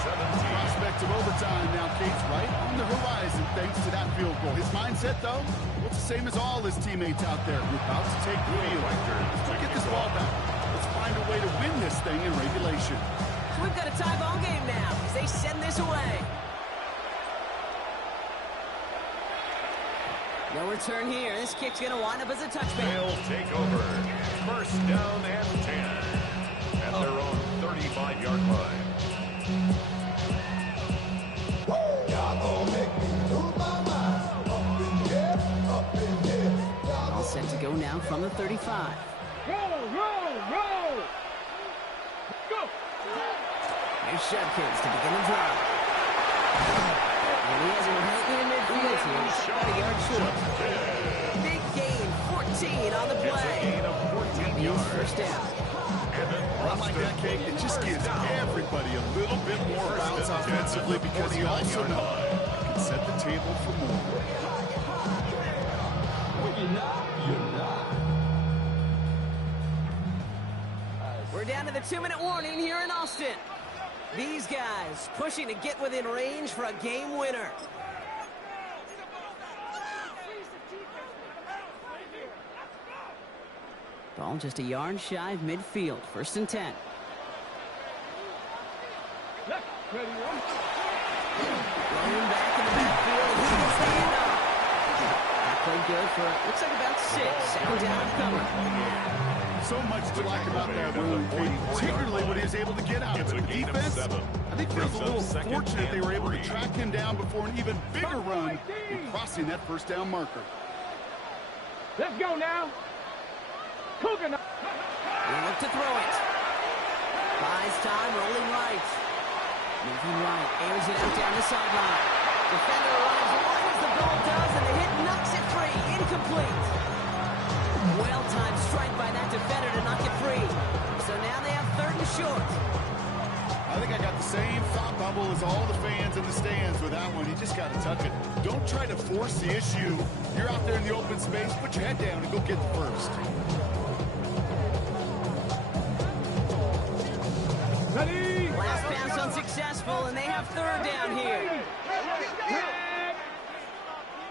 Prospect of overtime now, Kate's right on the horizon thanks to that field goal. His mindset, though, it's the same as all his teammates out there. We're about to take the field. Let's get this ball back. Let's find a way to win this thing in regulation. So we've got a tie ball game now as they send this away. No return here. This kick's going to wind up as a touchback. They'll take over. 1st down and 10 at their own 35-yard line. All set to go now from the 35. Roll! Go! Here's Shudkins to begin the drive. And he has him right in midfield here. He's about a yard short. Big gain, 14 on the play. Here's 1st down. Run like that, Kate, it just gives everybody a little bit more bounce offensively because you also know you can set the table for more. We're down to the 2-minute warning here in Austin. These guys pushing to get within range for a game winner. Ball just a yard shy of midfield. 1st and 10. Rolling back in the backfield. Who gets the handoff? That played good for, looks like about 6. 2nd down cover. So much to like about that run, particularly when he was able to get out. But the defense, I think feels a little fortunate they were able to track him down before an even bigger run in crossing that 1st down marker. Let's go now. Cooking. They look to throw it. Buys time, rolling right. Moving right, airs it out down the sideline. Defender arrives wide as the ball does, and the hit knocks it free. Incomplete. Well-timed strike by that defender to knock it free. So now they have 3rd and short. I think I got the same thought bubble as all the fans in the stands with that one. You just got to tuck it. Don't try to force the issue. You're out there in the open space. Put your head down and go get the 1st. Ready? Last pass unsuccessful, and they have 3rd down here.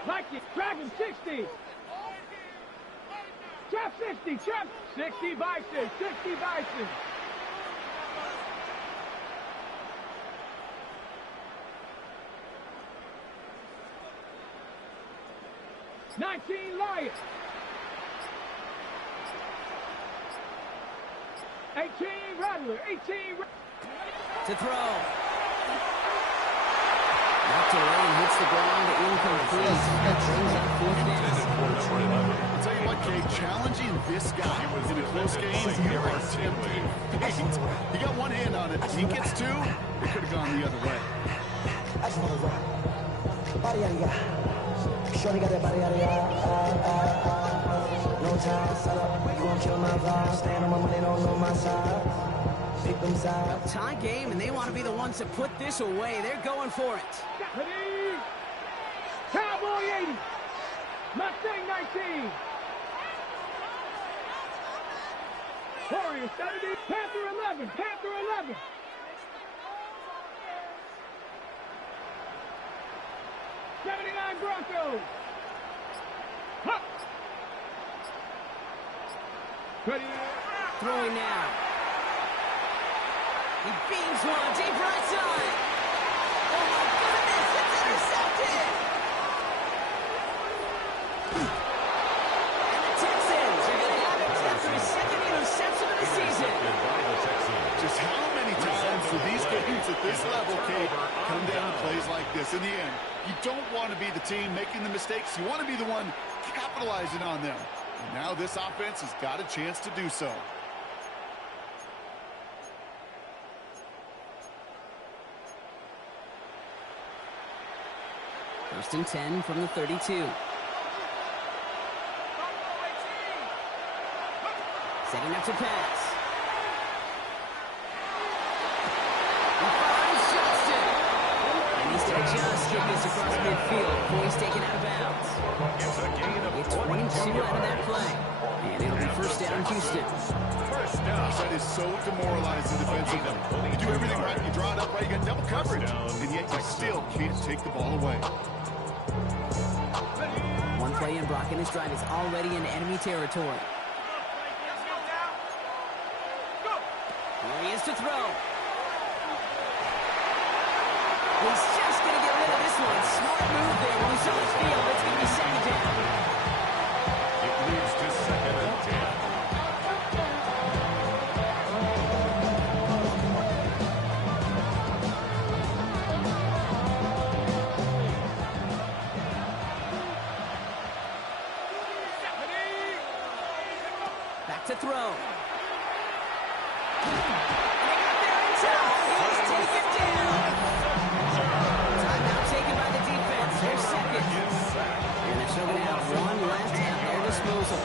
Like it. Dragonz 60. Trap 60. Trap 60 Bison. 60 Bison. Lions. 18 Rattler. 18 to throw. Knocked away and hits the ground, incomplete. That brings up 4th down. I'll tell you what, Kate, challenging this guy in a close game, you are tempting fate. He got one hand on it. If he gets 2, it could have gone the other way. Shorty got that body out of no time, set up. You gon' kill my vibe. Stand on my money, don't know my side. Pick them side. Tie game, and they want to be the ones to put this away. They're going for it. Cowboy 80. Mustang 19. Warrior 70. Panther 11. Panther 11. '79 Broncos. Huh. Ready. Throwing now. He beams one deep right side. Oh my goodness, it's intercepted. And the Texans are going to have it after his second interception of the season. Just how many times do these games at this level, Kate, come down to plays like this? In the end, you don't want to be the team making the mistakes. You want to be the one capitalizing on them. And now this offense has got a chance to do so. First and 10 from the 32. Setting up to pass. He finds Justin. And he's going to just get this across midfield before he's taken out of bounds. It's 22 out of that play. And it'll be first down Houston. That is so demoralizing defensively. You do everything right, you draw it up right, you got double coverage, and yet you still can't take the ball away. One play in, Brock and his drive is already in enemy territory. Here he is to throw. He's just going to get rid of this one. Smart move there when he saw the field. It's going to be second down. It leads to second and 10. Back to throw. And there in time. He's taken down. Timeout taken by the defense. Their second. And they're still going to have one left at their disposal.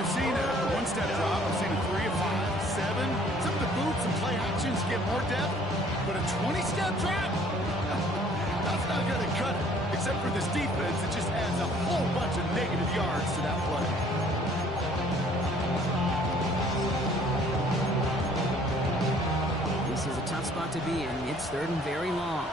I've seen a one-step drop. I've seen a 3, a 5, 7. Some of the boots and play actions get more depth, but a 20-step drop? That's not going to cut it. Except for this defense, it just adds a whole bunch of negative yards to that play. This is a tough spot to be in. It's third and very long.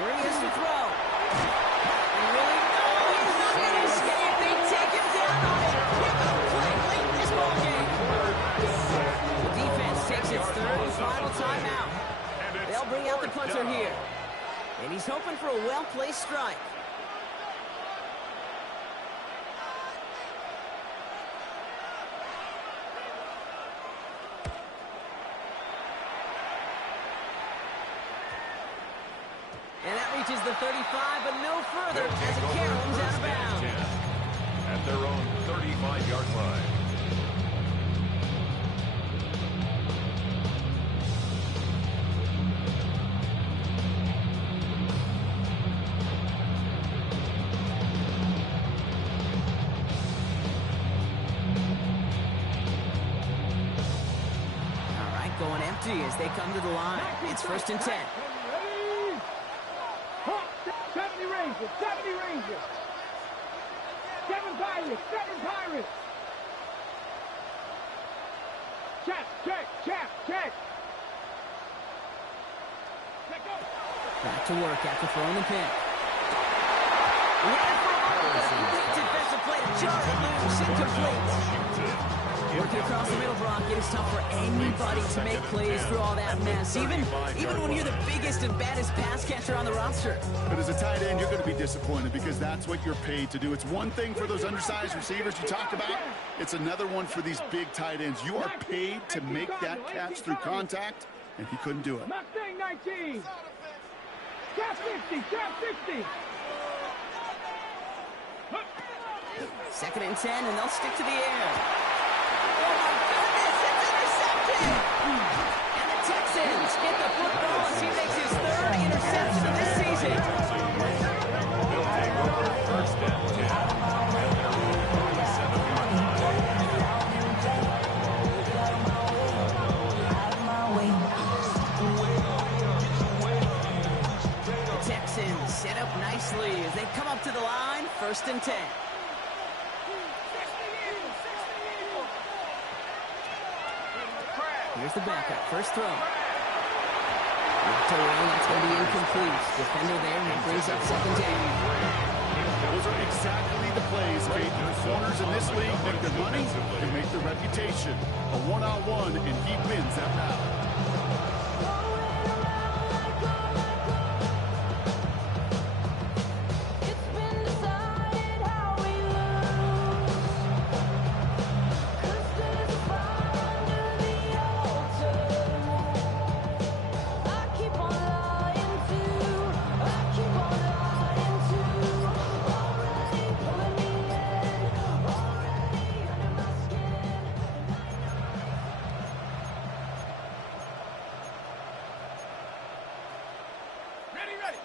Here he is to throw. And really, no, he's not going to escape. They take him down on a pivotal play late in this ballgame. The defense takes its third and final timeout. They'll bring out the punter here. And he's hoping for a well-placed strike. And that reaches the 35, but no further as it caroms out of bounds. At their own 35-yard line. All right, going empty as they come to the line. It's first and 10. Ready? Hawk, 70 Rangers, 70 Rangers. 7 Pirates, 7 Pirates. Check, check, check, check. Check go. Back to work after throwing the pick. Ran for a complete defensive play to jar it loose, incomplete. Working across the middle, Brock, it is tough for anybody to make plays through all that mess, even when you're the biggest and baddest pass catcher on the roster. But as a tight end, you're going to be disappointed because that's what you're paid to do. It's one thing for those undersized receivers you talked about. It's another one for these big tight ends. You are paid to make that catch through contact, and he couldn't do it. Mustang 19. Cap 50, cap 50. 2nd and 10, and they'll stick to the air. Oh, my goodness, it's intercepted! And the Texans get the football as he makes his 3rd interception of this season. They'll take over 1st and 10 at their own 47-yard line. The Texans set up nicely as they come up to the line, 1st and 10. Here's the backup, first throw. That's going to be incomplete. Defender there, and brings up 2nd down. Those are exactly the plays, Kate. The corners in this league make their money and make their reputation. A one-on-one, and he wins that battle.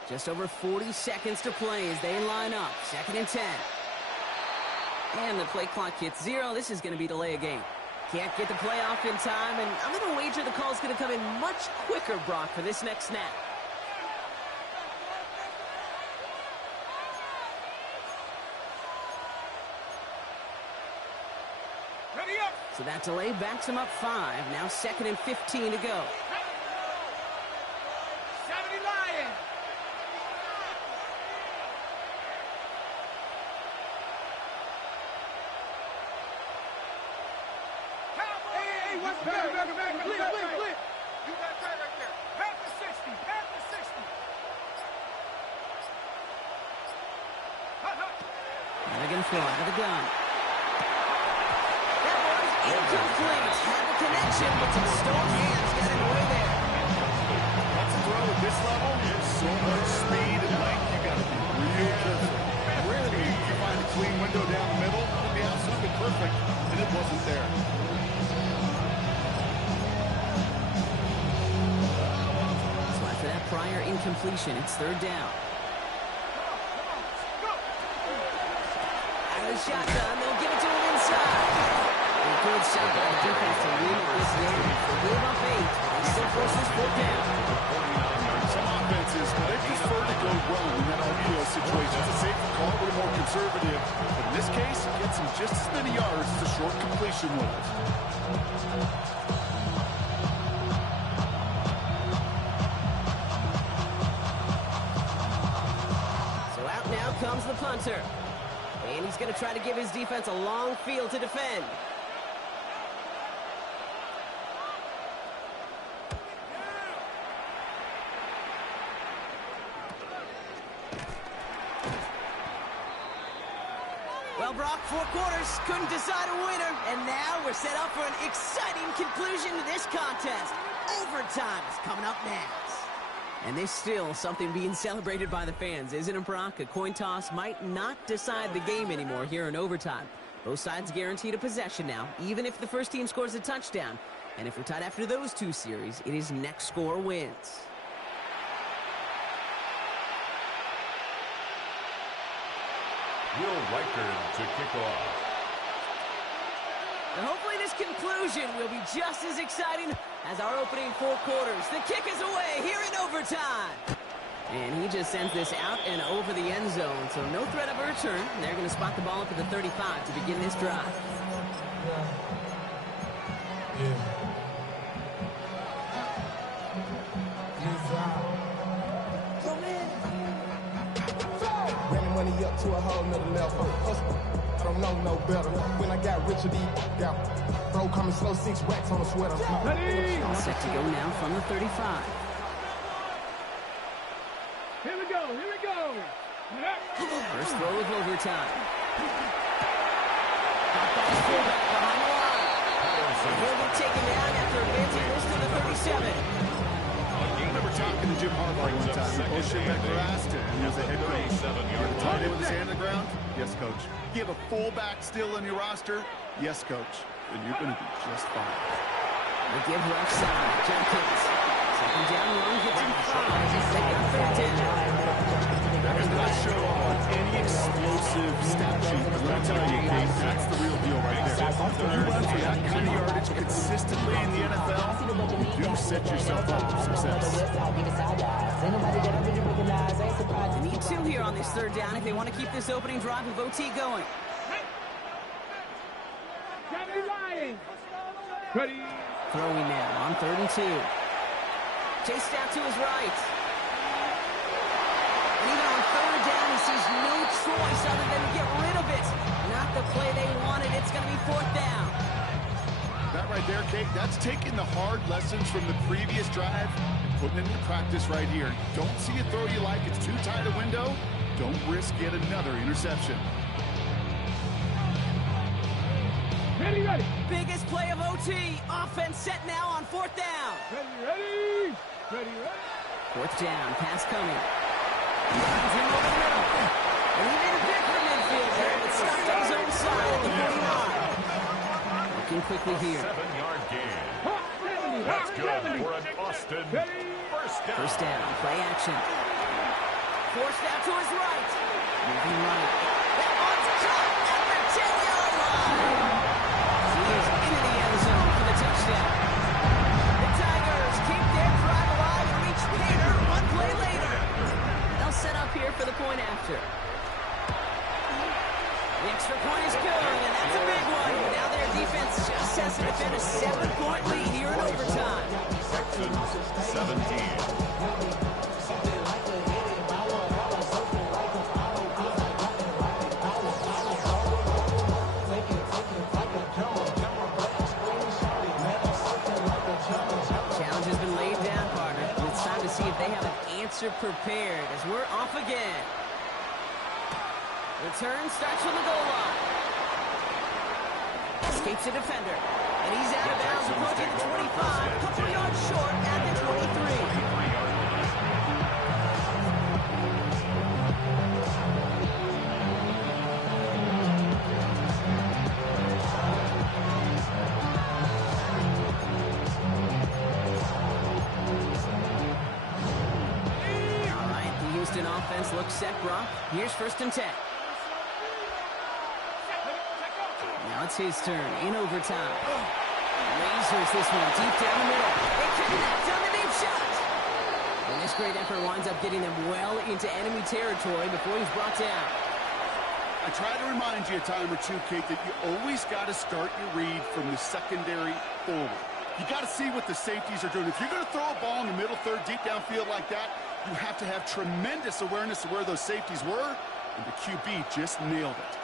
Just over 40 seconds to play as they line up. 2nd and 10. And the play clock hits 0. This is going to be delay a game. Can't get the play off in time, and I'm going to wager the call is going to come in much quicker, Brock, for this next snap. Ready up. So that delay backs him up 5. Now 2nd and 15 to go. 70 Lion. Hey, what's back? Blitz. You got time right there. Back to 60. And they're going to throw out of the gun. That was incomplete. Had the connection, but some stone hands got in the way there. That's a throw at this level. There's so much speed and length. You got to be real careful. Rarely you find a clean window down the middle. It would be absolutely perfect, and it wasn't there. So after that prior incompletion, it's 3rd down. Out of the shotgun, they'll give it to him inside. A good shot by the defense to win this game. They gave up 8. They still force this 4th down. Some offenses, they prefer to go run in that RPO situation. It's a safer call, a little more conservative. But in this case, it gets him just as many yards as a short completion would. So out now comes the punter. And he's going to try to give his defense a long field to defend. Well, Brock, 4 quarters, couldn't decide a winner, and now we're set up for an exciting conclusion to this contest. Overtime is coming up next. And there's still something being celebrated by the fans, isn't it, Brock? A coin toss might not decide the game anymore here in overtime. Both sides guaranteed a possession now, even if the first team scores a touchdown. And if we're tied after those 2 series, it is next score wins. Will Riker to kick off. And hopefully this conclusion will be just as exciting as our opening 4 quarters. The kick is away here in overtime. And he just sends this out and over the end zone. So no threat of a return. They're going to spot the ball up at the 35 to begin this drive. Running money up to a whole nother level. I don't know no better. When I got rich, got bro coming slow, 6 racks on a sweater. All set to go now from the 35. Here we go. First throw of overtime. Halfback's fullback behind the line. He'll be taken down after advancing this to the 37. On game number talking to Jim Harbaugh one time. Ocean McGrath, and he was a head coach. You have a tight end with his hand on the ground? Yes, coach. You have a fullback still on your roster? Yes, coach. And you're going to be just fine. They give Wk7. Dragonz. Second down, one gets him 5. They got third down. That does not show up on any explosive stat sheet. But let me tell you, Kate, that's the real deal right there. If you run for that kind of yardage consistently in the NFL, you do set yourself up for success. They need 2 here on this third down if they want to keep this opening drive of OT going. Ready. Throwing now on 3rd and 2. Chased out to his right. And even on 3rd down, he sees no choice other than to get rid of it. Not the play they wanted. It's going to be 4th down. That right there, Kate, that's taking the hard lessons from the previous drive and putting it into practice right here. Don't see a throw you like. It's too tight a window. Don't risk yet another interception. Ready, ready. Biggest play of OT. Offense set now on 4th down. Ready. 4th down. Pass coming. Runs him over the middle. And he made a big for midfield there, but stopped on his own side at the 49. Looking quickly here. 7-yard gain. That's good for an Austin first down. First down. Play action. Forced out to his right. Moving right. That one's caught at the 10-yard line. He is into the end zone for the touchdown. The Tigers keep their drive alive and reach Pater 1 play later. They'll set up here for the point after. The extra point is good, and that's a big one. Now their defense just has to defend a 7-point lead here in overtime. Texans 17. Challenge has been laid down, partner. It's time to see if they have an answer prepared as we're off again. Return starts from the goal line. Escapes a defender. And he's out of bounds approaching the 25. A couple yards short at the 23. All right, the Houston offense looks set, Brock. Here's 1st and 10. Now it's his turn in overtime. Lasers this one deep down the middle. They connect on the deep shot. And this great effort winds up getting them well into enemy territory before he's brought down. I try to remind you a time or two, Kate, that you always got to start your read from the secondary forward. You got to see what the safeties are doing. If you're going to throw a ball in the middle third, deep downfield like that, you have to have tremendous awareness of where those safeties were, and the QB just nailed it.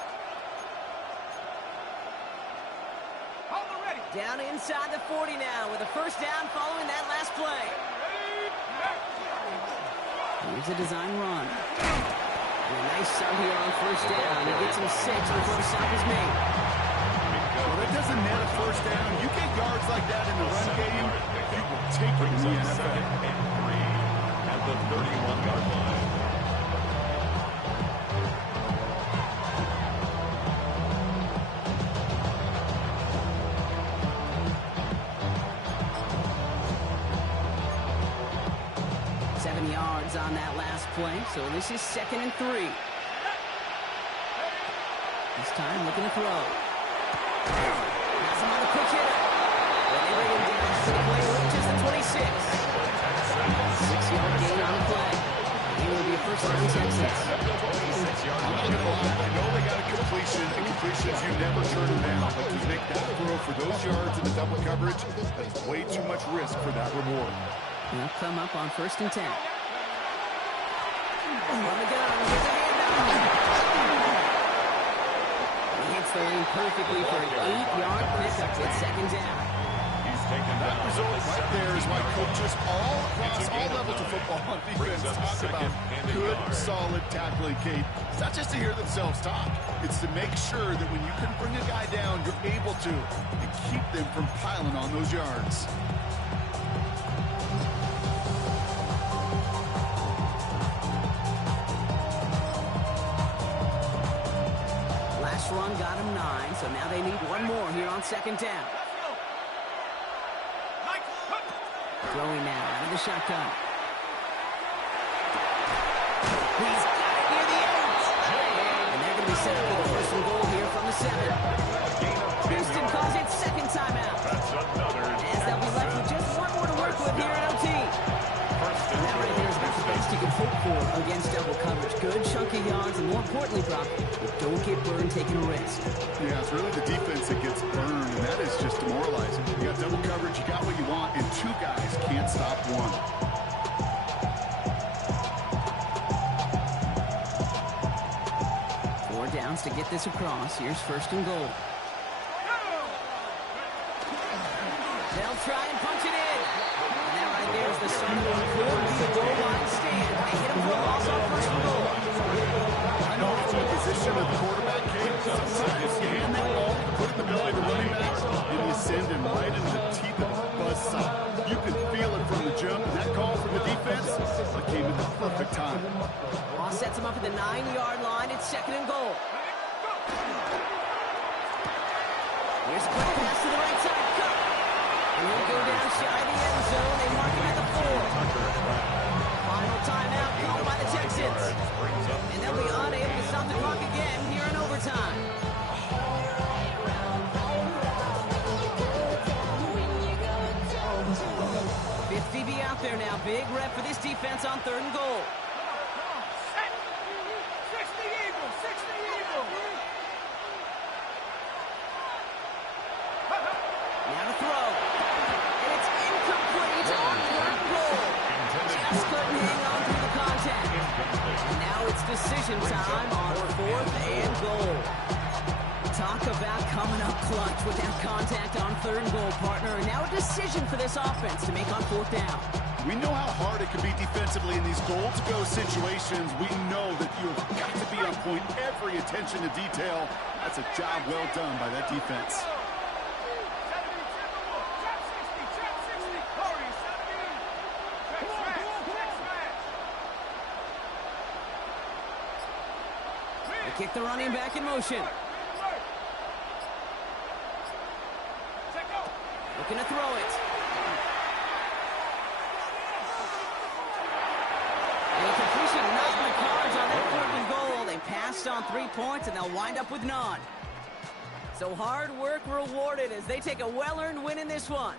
Down inside the 40 now with a 1st down following that last play. Here's a design run. And a nice start here on 1st down. He gets him 6 before the stop is made. Well, that doesn't net a 1st down. You get yards like that in the run game, you will take it in the NFL. At the 31-yard line. Yards on that last play, so this is 2nd and 3. This time looking to throw. Has him on the quick hitter. And they bring him down to the play reaches the 26. 6-yard gain on the play. He will be a 1st down Texans. I'm not going to lie, I know they got a completion, and completions you never turn them down, but to make that throw for those yards in the double coverage, that's way too much risk for that reward. They'll come up on 1st and 10. On the gun, here's a handoff. He hits the lane perfectly for an 8-yard pickup at 2nd down. He's taken That down result right there is why coaches all across all levels of football on defense talk about good, solid tackling, Kate. It's not just to hear themselves talk. It's to make sure that when you can bring a guy down, you're able to and keep them from piling on those yards. last run got him 9, so now they need one more here on second down. Throwing now out of the shotgun. He's got it near the edge. And they're going to be set up with a first and goal here from the 7. Houston calls it second timeout. That's another. As they'll be left with just one more to work with here at OT. And that right there is about the best you can hope for against double coverage. Good chunky yards, and more importantly, Brock, you don't get burned taking a risk. Yeah, it's really the defense that gets burned, and that is just demoralizing. You got double coverage, you got what you want, and 2 guys can't stop one. 4 downs to get this across. Here's first and goal. They'll try and punch it in. And that right there is the start of what could be a goal line stand. They hit him for a loss on first and goal. I know from the position of the quarterback, Kate, sometimes you hand that ball, put it in the belly of the running back, and you send him right into the teeth of his buzzsaw. You can feel it from the jump, and that call from the defense, that came at the perfect time. Law sets him up at the 9-yard line. It's second and goal. Here's a quick pass to the right side. Cut. And he'll go down shy of the end zone. They mark him at the 4. Final timeout called by the Texans. And they'll be unable to stop the clock again here in overtime. Fifth DB out there now. Big rep for this defense on third and goal. Now to throw. And it's incomplete on third and goal. Just couldn't hang on through the contact. And now it's decision time on 4th and goal. Talk about coming up clutch with that contact on third and goal, partner. And now a decision for this offense to make on 4th down. We know how hard it can be defensively in these goal-to-go situations. We know that you've got to be on point, every attention to detail. That's a job well done by that defense. They kick the running back in motion. Looking to throw it. A completion not in the cards on that 4th and goal. They passed on 3 points, and they'll wind up with none. So hard work rewarded as they take a well-earned win in this one.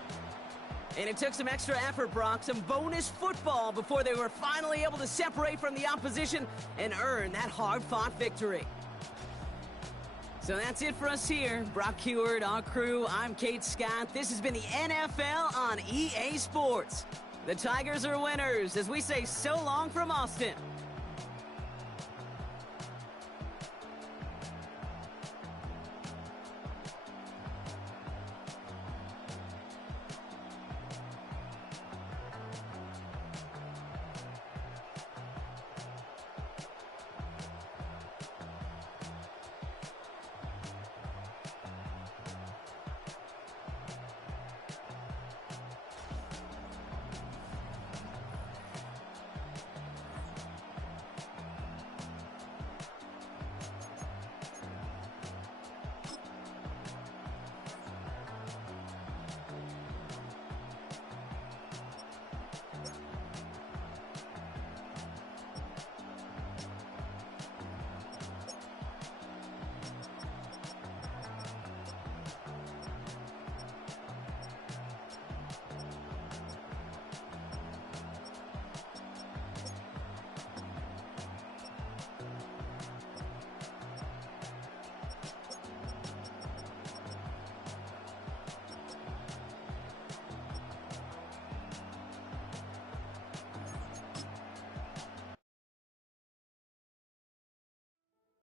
And it took some extra effort, Brock, some bonus football before they were finally able to separate from the opposition and earn that hard-fought victory. So that's it for us here. Brock Heward, our crew, I'm Kate Scott. This has been the NFL on EA Sports. The Tigers are winners as we say so long from Austin.